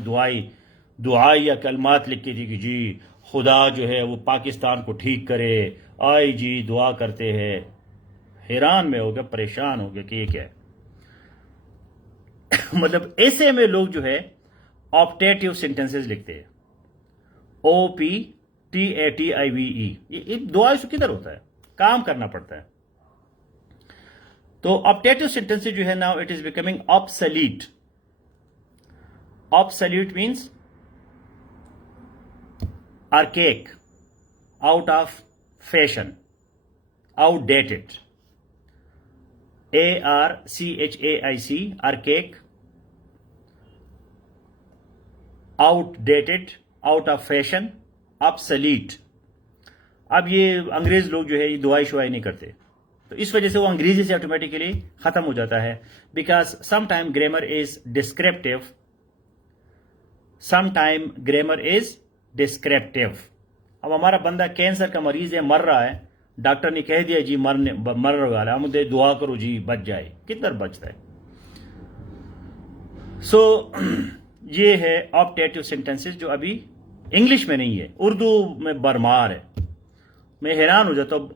دعائیہ کلمات لکھی تھی کہ جی خدا جو ہے وہ پاکستان کو ٹھیک کرے, آئی جی دعا کرتے ہیں. حیران میں ہو گیا, پریشان ہو گیا کہ یہ کیا ہے. مطلب ایسے میں لوگ جو ہے آپٹیٹیو سینٹینسز لکھتے ہیں, OPTATIVE. یہ دعا سے کدھر ہوتا ہے, کام کرنا پڑتا ہے. تو آپٹیٹیو سینٹینس جو ہے now it is becoming obsolete. Obsolete means archaic, out of fashion, outdated. ARCHAIC, archaic, outdated, out of fashion, obsolete. اب یہ انگریز لوگ جو ہے یہ دعائی شوائی نہیں کرتے, تو اس وجہ سے وہ انگریزی سے آٹومیٹیکلی ختم ہو جاتا ہے. Because some time grammar is descriptive, some time grammar is descriptive. اب ہمارا بندہ کینسر کا مریض ہے, مر رہا ہے, ڈاکٹر نے کہہ دیا جی مر رہا ہے, ہم دعا کرو جی بچ جائے. کدھر بچتا ہے؟ سو یہ ہے آپٹیٹیو سینٹینسز جو ابھی انگلش میں نہیں ہے, اردو میں برمار ہے. میں حیران ہو جاتا ہوں,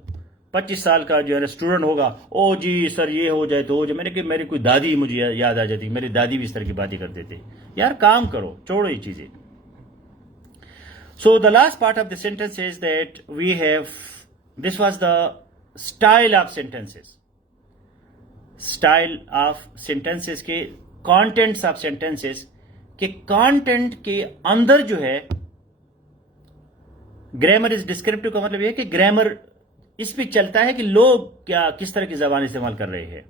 25 سال کا جو ہے اسٹوڈنٹ ہوگا, او جی سر یہ ہو جائے تو ہو جائے. میں نے کہ میری کوئی دادی مجھے یاد آ جاتی, میری دادی بھی اس طرح کی باتیں کرتے تھے. یار کام کرو, چھوڑو یہ چیزیں. So the last part of the sentence is that we have, this was the style of sentences. Style of sentences کے کانٹینٹس آف سینٹینسز کے کانٹینٹ کے اندر جو ہے گرامر از ڈسکرپٹیو کا مطلب یہ ہے کہ گرامر اس پہ چلتا ہے کہ لوگ کیا کس طرح کی زبان استعمال کر رہے ہیں,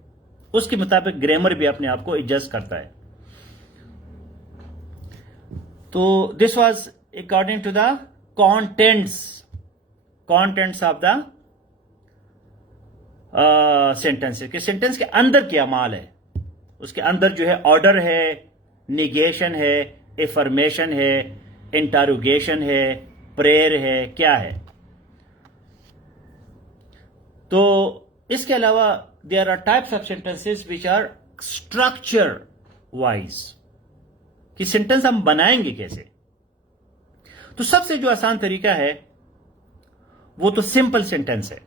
اس کے مطابق گرامر بھی اپنے آپ کو ایڈجسٹ کرتا ہے. تو this was according to the contents of the sentence, کہ سینٹینس کے اندر کیا مال ہے. اس کے اندر جو ہے آرڈر ہے, نیگیشن ہے, افرمیشن ہے, انٹروگیشن ہے, پریئر ہے, کیا ہے. تو اس کے علاوہ there are types of sentences which are structure wise, کہ سینٹینس ہم بنائیں گے کیسے. تو سب سے جو آسان طریقہ ہے وہ تو سمپل سینٹینس ہے.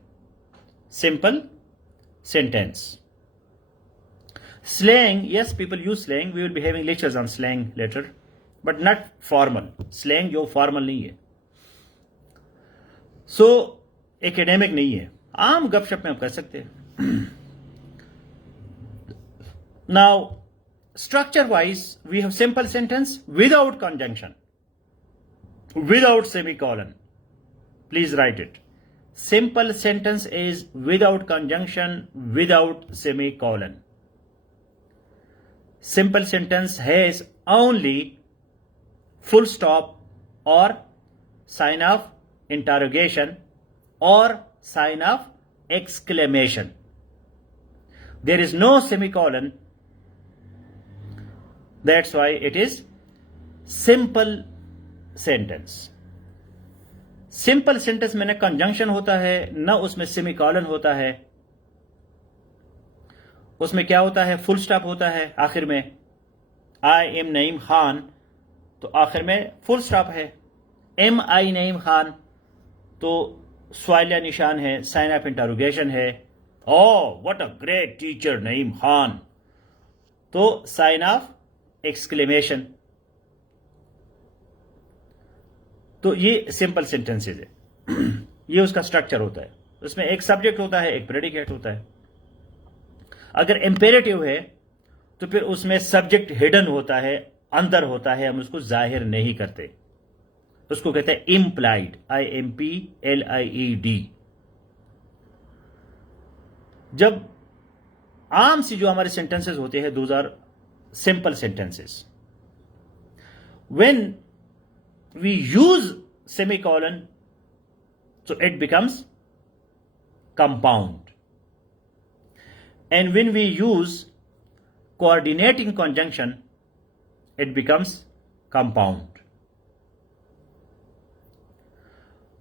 simple sentence. Slang, yes, people use slang. We will be having lectures on slang later, but not formal. Slang जो formal नहीं है. So, academic नहीं है. आम गपशप में आप कर सकते हैं. Now, structure wise, we have simple sentence without conjunction, without semicolon. Please write it. Simple sentence is without conjunction, without semicolon. Simple sentence has only full stop or sign of interrogation or sign of exclamation. There is no semicolon. That's why it is simple sentence. Simple sentence में न conjunction होता है, न उसमें semicolon होता है. उसमें क्या होता है? फुल स्टॉप होता है आखिर में. आई एम नईम खान, तो आखिर में फुल स्टॉप है. एम आई नईम खान, तो सवालिया निशान है, साइन ऑफ इंटरोगेशन है. Oh what a great teacher Naeem Khan, तो साइन ऑफ एक्सक्लेमेशन. तो ये सिंपल सेंटेंसेज है. ये उसका स्ट्रक्चर होता है. उसमें एक सब्जेक्ट होता है, एक प्रेडिकेट होता है. अगर इम्पेरेटिव है तो फिर उसमें सब्जेक्ट हिडन होता है, अंदर होता है, हम उसको जाहिर नहीं करते. उसको कहते हैं इम्प्लाइड, IMPLIED. जब आम सी जो हमारे सेंटेंसेस होते हैं, those are simple sentences. When we use semicolon, so it becomes compound. And when we use coordinating conjunction, it becomes compound.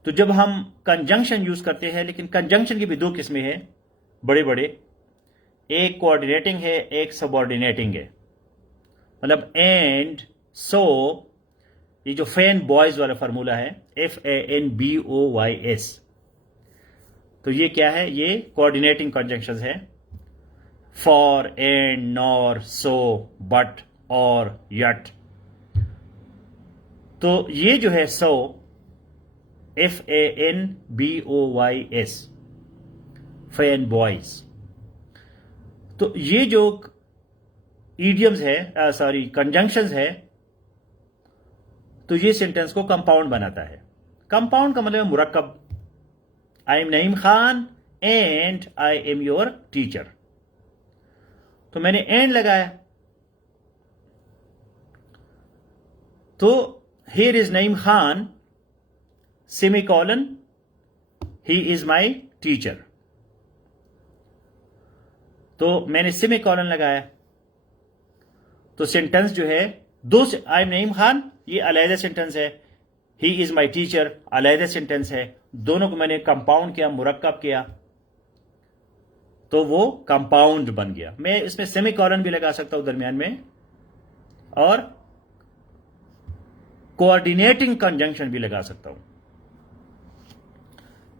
तो जब हम conjunction यूज करते हैं, लेकिन conjunction की भी दो किस्में हैं बड़े बड़े. एक coordinating है, एक subordinating है. मतलब and, so, ये जो फैन बॉयज वाला फार्मूला है, FANBOYS, तो ये क्या है? ये कोऑर्डिनेटिंग कंजंक्शंस है. For, and, nor, so, but, और, यट. तो ये जो है सो, FANBOYS, फैन बॉयज. तो ये जो इडियम्स है, सॉरी कंजंक्शंस है, तो ये सेंटेंस को कंपाउंड बनाता है. कंपाउंड का मतलब है मुरक्कब. I am Naeem Khan and I am your teacher. तो मैंने एंड लगाया, तो here is Naeem Khan, semicolon, he is my teacher. तो मैंने सेमीकॉलन लगाया, तो सेंटेंस जो है दो से, आई एम नईम खान ये अलहदा सेंटेंस है, ही इज माई टीचर अलहदा सेंटेंस है. दोनों को मैंने कंपाउंड किया, मुरक्कब किया, तो वो कंपाउंड बन गया. मैं इसमें सेमीकॉलन भी लगा सकता हूं दरमियान में, और कोऑर्डिनेटिंग कंजंक्शन भी लगा सकता हूं.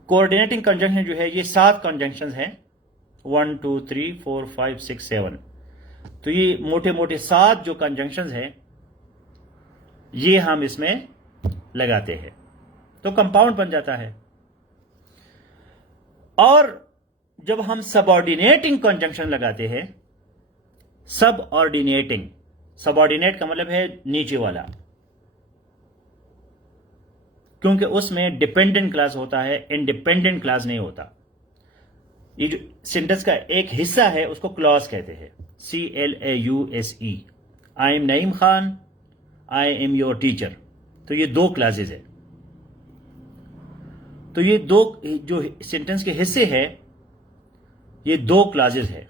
कोऑर्डिनेटिंग कंजंक्शन जो है, ये 7 कंजंक्शंस हैं, 1 2 3 4 5 6 7. तो ये मोटे मोटे 7 जो कंजंक्शंस हैं, ये हम इसमें लगाते हैं, तो कंपाउंड बन जाता है. और जब हम सबऑर्डिनेटिंग कंजंक्शन लगाते हैं, सबऑर्डिनेटिंग, सबऑर्डिनेट का मतलब है नीचे वाला, क्योंकि उसमें डिपेंडेंट क्लास होता है, इंडिपेंडेंट क्लास नहीं होता. ये जो सेंटेंस का एक हिस्सा है उसको क्लॉज कहते हैं, CLAUSE. I am Naeem Khan, I am your teacher. तो ये 2 क्लासेज है. तो ये 2 जो सेंटेंस के हिस्से हैं, ये 2 क्लासेज है.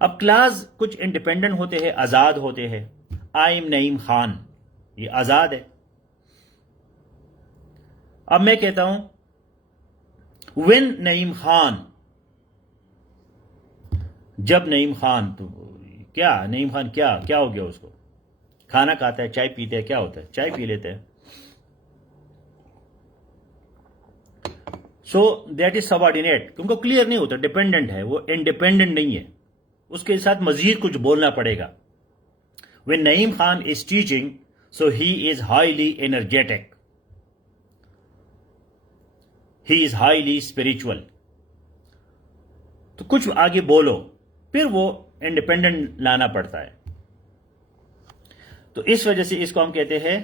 अब क्लास कुछ इंडिपेंडेंट होते हैं, आजाद होते हैं. आई एम नईम खान, ये आजाद है. अब मैं कहता हूं व्हेन नईम खान, जब नईम खान, तो क्या नईम खान क्या क्या हो गया उसको? खाना खाता है, चाय पीते हैं, क्या होता है? चाय पी लेते हैं. सो दैट इज सबऑर्डिनेट, क्योंकि क्लियर नहीं होता, डिपेंडेंट है, वो इंडिपेंडेंट नहीं है, उसके साथ मजीद कुछ बोलना पड़ेगा. When Naeem Khan is teaching, so he is highly energetic. He is highly spiritual. तो कुछ आगे बोलो, फिर वो इंडिपेंडेंट लाना पड़ता है. तो इस वजह से इसको हम कहते हैं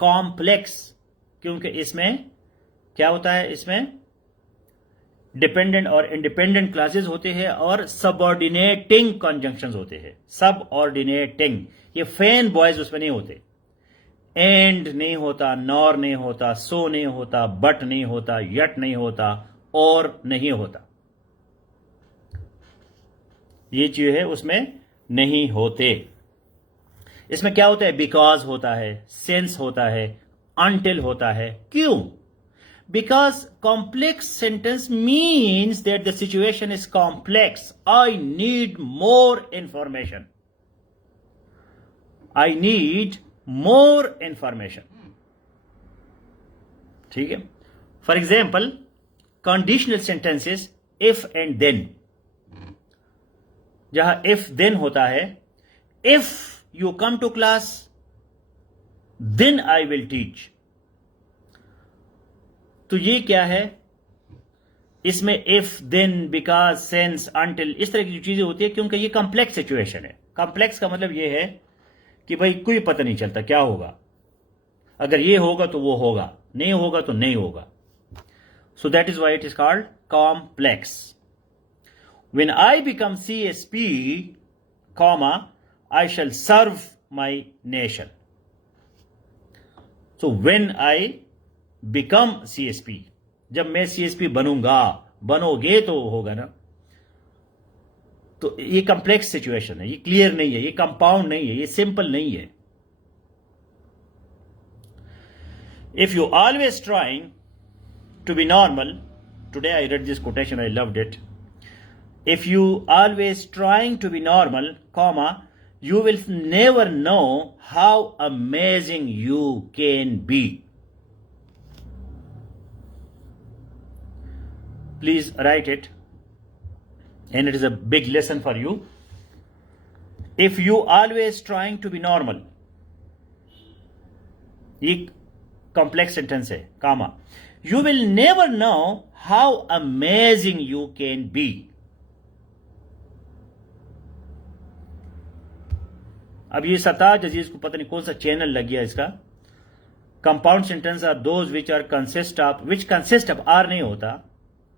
कॉम्प्लेक्स, क्योंकि इसमें क्या होता है, इसमें डिपेंडेंट और इंडिपेंडेंट क्लासेस होते हैं और सबऑर्डिनेटिंग कंजंक्शंस होते हैं. सबऑर्डिनेटिंग, ये फैन बॉयज उसमें नहीं होते. एंड नहीं होता, नॉर नहीं होता, सो नहीं होता, बट नहीं होता, यट नहीं होता, और नहीं होता. ये चीज है उसमें नहीं होते. इसमें क्या होता है, बिकॉज होता है, सेंस होता है, अनटिल होता है. क्यों? Because complex sentence means that the situation is complex. I need more information. I need more information. ठीक है. For example, conditional sentences if and then. जहां if then होता है, if you come to class, then I will teach. तो ये क्या है, इसमें if, then, because, since, until, इस तरह की जो चीजें होती है, क्योंकि ये कॉम्प्लेक्स सिचुएशन है. कॉम्प्लेक्स का मतलब ये है कि भाई कोई पता नहीं चलता क्या होगा, अगर ये होगा तो वो होगा, नहीं होगा तो नहीं होगा. So that is why it is called complex. When I become CSP, comma, I shall serve my nation. So when I become CSP, जब मैं CSP बनूंगा, बनोगे तो होगा ना. तो ये कॉम्प्लेक्स सिचुएशन है, ये क्लियर नहीं है, ये कंपाउंड नहीं है, ये सिंपल नहीं है. If you always trying to be normal, today I read this quotation, I loved it. If you always trying to be normal, comma, you will never know how amazing you can be. Please write it, and it is a big lesson for you. If you always trying to be normal, ये complex sentence है, comma, you will never know how amazing you can be. अब ये सताज अजीज को पता नहीं कौन सा channel लग गया इसका. Compound sentence are those which are consist of, which consist of, are नहीं होता,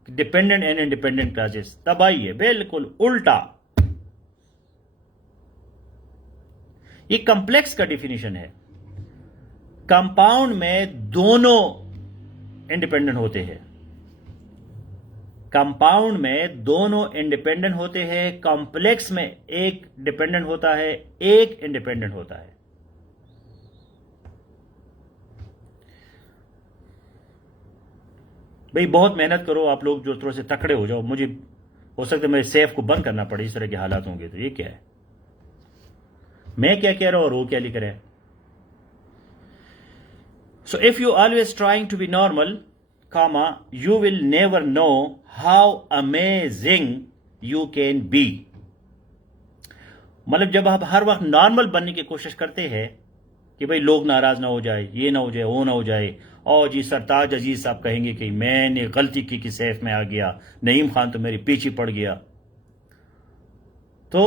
डिपेंडेंट एंड इंडिपेंडेंट क्लासेस. तब आइए बिल्कुल उल्टा. ये कॉम्प्लेक्स का डिफिनीशन है. कंपाउंड में दोनों इंडिपेंडेंट होते हैं, कंपाउंड में दोनों इंडिपेंडेंट होते हैं, कॉम्प्लेक्स में एक डिपेंडेंट होता है, एक इंडिपेंडेंट होता है. भाई बहुत मेहनत करो आप लोग, जो थोड़े से तकड़े हो जाओ. मुझे हो सकता है मेरे सेफ को बंद करना पड़े, इस तरह के हालात होंगे. तो ये क्या है, मैं क्या कह रहा हूं और वो क्या लिख रहे हैं. So if you always trying to be normal, comma, you will never know how amazing you can be. मतलब जब आप हर वक्त नॉर्मल बनने की कोशिश करते हैं कि भाई लोग नाराज ना हो जाए, ये ना हो जाए, वो ना हो जाए, और जी सरताज अजीज साहब कहेंगे कि मैंने गलती की कि सेफ में आ गया, नईम खान तो मेरी पीछे पड़ गया. तो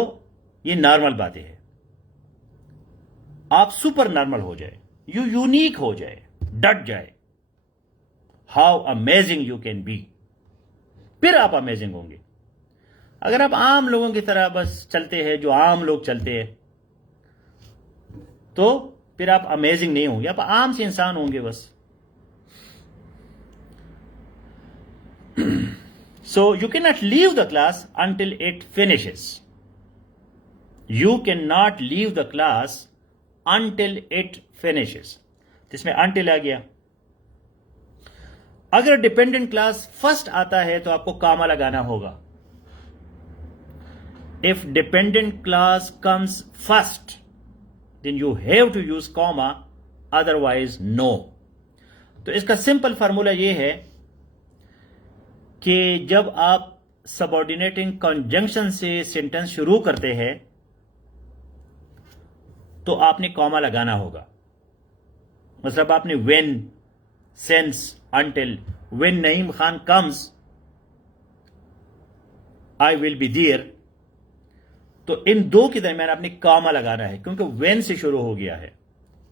ये नॉर्मल बातें हैं. आप सुपर नॉर्मल हो जाए, यू यूनिक हो जाए, डट जाए, how amazing you can be, फिर आप अमेजिंग होंगे. अगर आप आम लोगों की तरह बस चलते हैं, जो आम लोग चलते हैं, तो फिर आप अमेजिंग नहीं होंगे, आप आम से इंसान होंगे बस. So you can not leave the class until it finishes. You can not leave the class until it finishes. इसमें अंटिल आ गया. अगर डिपेंडेंट क्लास फर्स्ट आता है तो आपको कामा लगाना होगा. If dependent clause comes first then you have to use comma, otherwise no. तो इसका सिंपल फार्मूला यह है کہ جب آپ سبارڈینیٹنگ کنجنکشن سے سینٹنس شروع کرتے ہیں تو آپ نے کاما لگانا ہوگا. مطلب آپ نے when, since, until, when Naeem Khan comes I will be there, تو ان دو کے درمیان آپ نے کاما لگانا ہے کیونکہ when سے شروع ہو گیا ہے,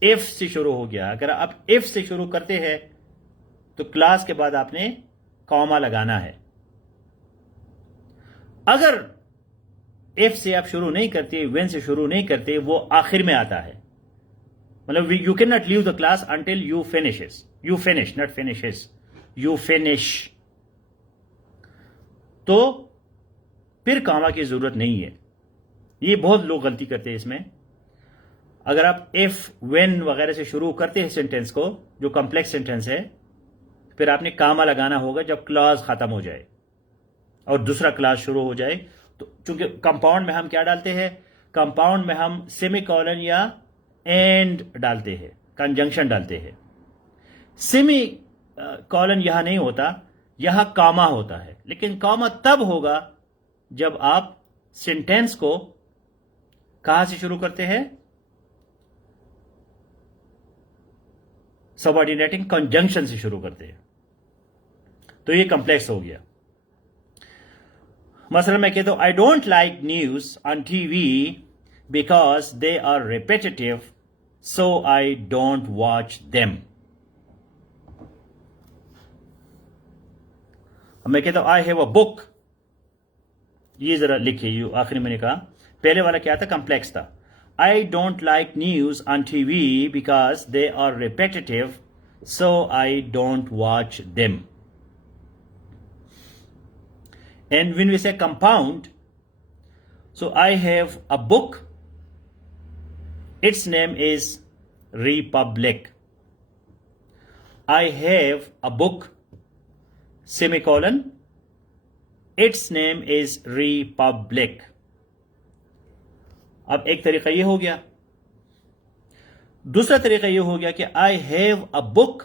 if سے شروع ہو گیا. اگر آپ if سے شروع کرتے ہیں تو کلاس کے بعد آپ نے کاما لگانا ہے. اگر if سے آپ شروع نہیں کرتے, when سے شروع نہیں کرتے, وہ آخر میں آتا ہے. مطلب you cannot leave the class until you finishes. You finish, not finishes. You finish. تو پھر کاما کی ضرورت نہیں ہے. یہ بہت لوگ غلطی کرتے ہیں اس میں. اگر آپ if, when وغیرہ سے شروع کرتے ہیں سینٹینس کو, جو کمپلیکس سینٹینس ہے, پھر آپ نے کاما لگانا ہوگا جب کلاس ختم ہو جائے اور دوسرا کلاس شروع ہو جائے. تو چونکہ کمپاؤنڈ میں ہم کیا ڈالتے ہیں, کمپاؤنڈ میں ہم سیمی کولن یا اینڈ ڈالتے ہیں, کنجنکشن ڈالتے ہیں. سیمی کولن یہاں نہیں ہوتا, یہاں کاما ہوتا ہے. لیکن کاما تب ہوگا جب آپ سینٹینس کو کہاں سے شروع کرتے ہیں, سبارڈینیٹنگ کنجنکشن سے شروع کرتے ہیں. تو یہ کمپلیکس ہو گیا. مثلا میں کہتا ہوں I don't like news on TV because they are repetitive, so I don't watch them. میں کہتا ہوں I have a book. یہ ذرا لکھیے, آخری میں نے کہا. پہلے والا کیا تھا, کمپلیکس تھا. I don't like news on TV because they are repetitive, so I don't watch them. And when we say compound, so I have a book, its name is Republic. I have a book, semicolon, its name is Republic. اب ایک طریقہ یہ ہو گیا. دوسرا طریقہ یہ ہو گیا کہ I have a book,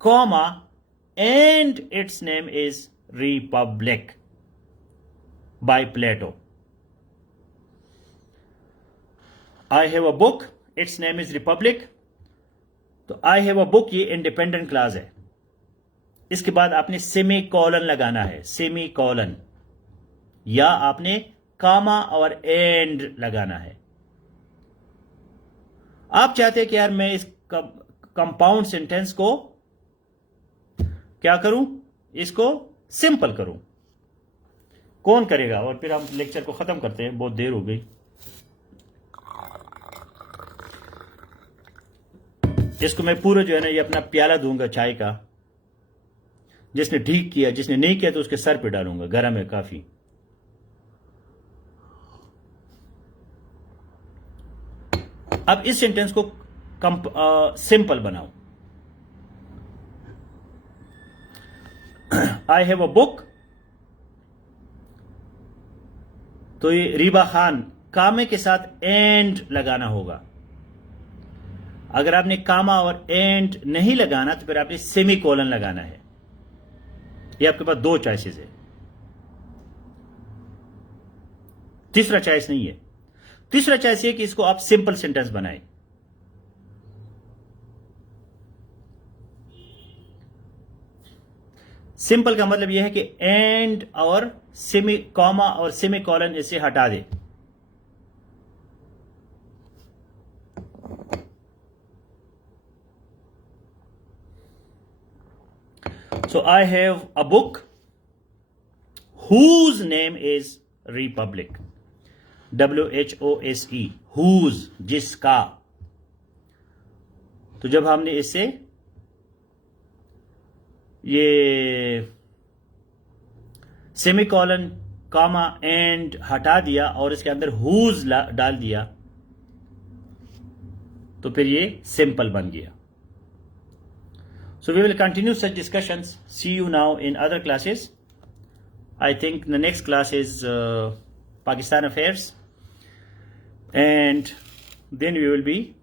comma, and its name is Republic by Plato. I have a book, its name is Republic. تو I have a book یہ انڈیپینڈنٹ کلاس ہے. اس کے بعد آپ نے سیمی کولن لگانا ہے, سیمی کولن, یا آپ نے کاما اور اینڈ لگانا ہے. آپ چاہتے ہیں کہ یار میں اس کمپاؤنڈ سینٹینس کو کیا کروں, اس کو سمپل کروں. کون کرے گا؟ اور پھر ہم لیکچر کو ختم کرتے ہیں, بہت دیر ہو گئی. اس کو میں پورا جو ہے نا یہ اپنا پیالہ دوں گا چائے کا. جس نے ٹھیک کیا, جس نے نہیں کیا تو اس کے سر پہ ڈالوں گا, گرم ہے کافی. اب اس سینٹینس کو سمپل بناؤ. I have a book. تو یہ ریبا خان, کامے کے ساتھ اینڈ لگانا ہوگا. اگر آپ نے کاما اور اینڈ نہیں لگانا تو پھر آپ نے سیمی کولن لگانا ہے. یہ آپ کے پاس دو چوائسز ہے, تیسرا چوائس نہیں ہے. تیسرا چوائس یہ کہ اس کو آپ سمپل سینٹینس بنائیں. سمپل کا مطلب یہ ہے کہ اینڈ اور سیمی کاما اور سیمی کولن اسے ہٹا دے. So I have a book whose name is Republic. WHOSE, whose, جس کا. تو جب ہم نے اس سے یہ سیمی کولن, کاما, اینڈ ہٹا دیا اور اس کے اندر whose ڈال دیا تو پھر یہ سمپل بن گیا. So we will continue such discussions. See you now in other classes. I think the next class is Pakistan Affairs. And then we will be,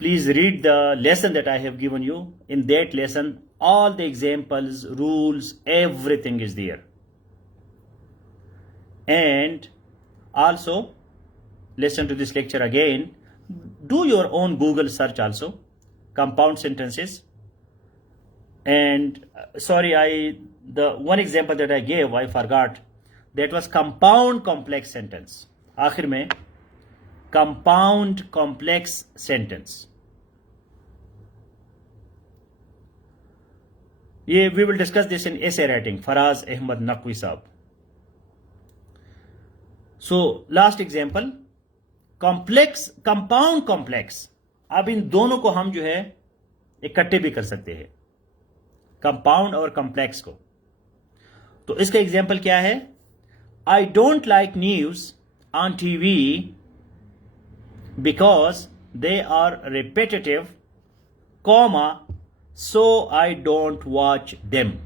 please read the lesson that I have given you. In that lesson, all the examples, rules, everything is there. And also, listen to this lecture again. Do your own Google search also, compound sentences. And the one example that I gave, I forgot. That was compound complex sentence. आखिर में compound complex sentence. We will discuss this in essay writing. Faraz Ahmad Naqvi Saab. So last example, complex, compound complex. अब इन दोनों को हम जो है इकट्ठे भी कर सकते हैं, कंपाउंड और कॉम्प्लेक्स को. तो इसका एग्जाम्पल क्या है? I don't like news on TV because they are repetitive, comma, so I don't watch them.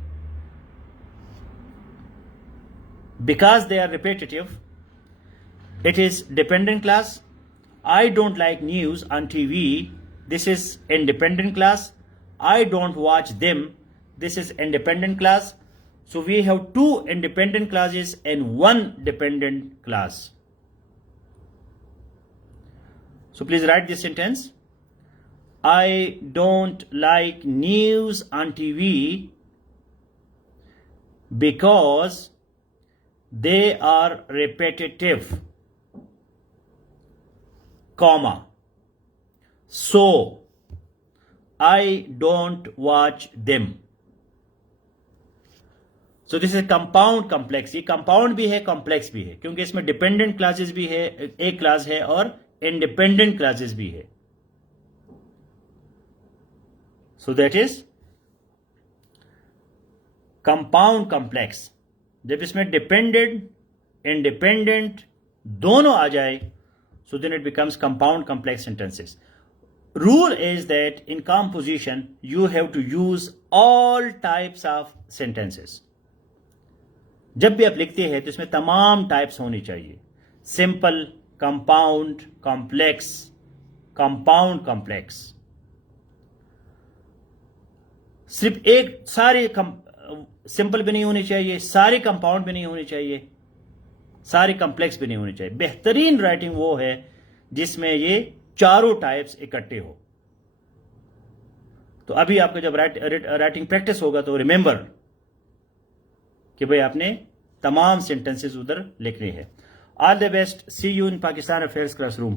Because they are repetitive, it is dependent clause. I don't like news on TV. This is independent clause. I don't watch them. This is independent clause. So we have two independent clauses and one dependent clause. So please write this sentence. I don't like news on TV because they are repetitive, comma, so I don't watch them. So this is compound complex. ये compound भी है, complex भी है, क्योंकि इसमें dependent classes भी है, एक class है, और independent classes भी है. So that is compound complex. जब इसमें dependent, independent दोनों आ जाए, so then it becomes compound complex sentences. Rule is that in composition you have to use all types of sentences. जब भी आप लिखते हैं तो इसमें तमाम टाइप्स होनी चाहिए. Simple, compound, complex, compound complex. सिर्फ एक सारे सिंपल भी नहीं होनी चाहिए, सारे कंपाउंड भी नहीं होनी चाहिए, सारे कॉम्प्लेक्स भी नहीं होनी चाहिए. बेहतरीन राइटिंग वो है जिसमें ये चारों टाइप्स इकट्ठे हो. तो अभी आपका जब राइटिंग प्रैक्टिस होगा तो रिमेंबर कि भाई आपने तमाम सेंटेंसेस उधर लिखने हैं. All the best. See you in Pakistan affairs classroom.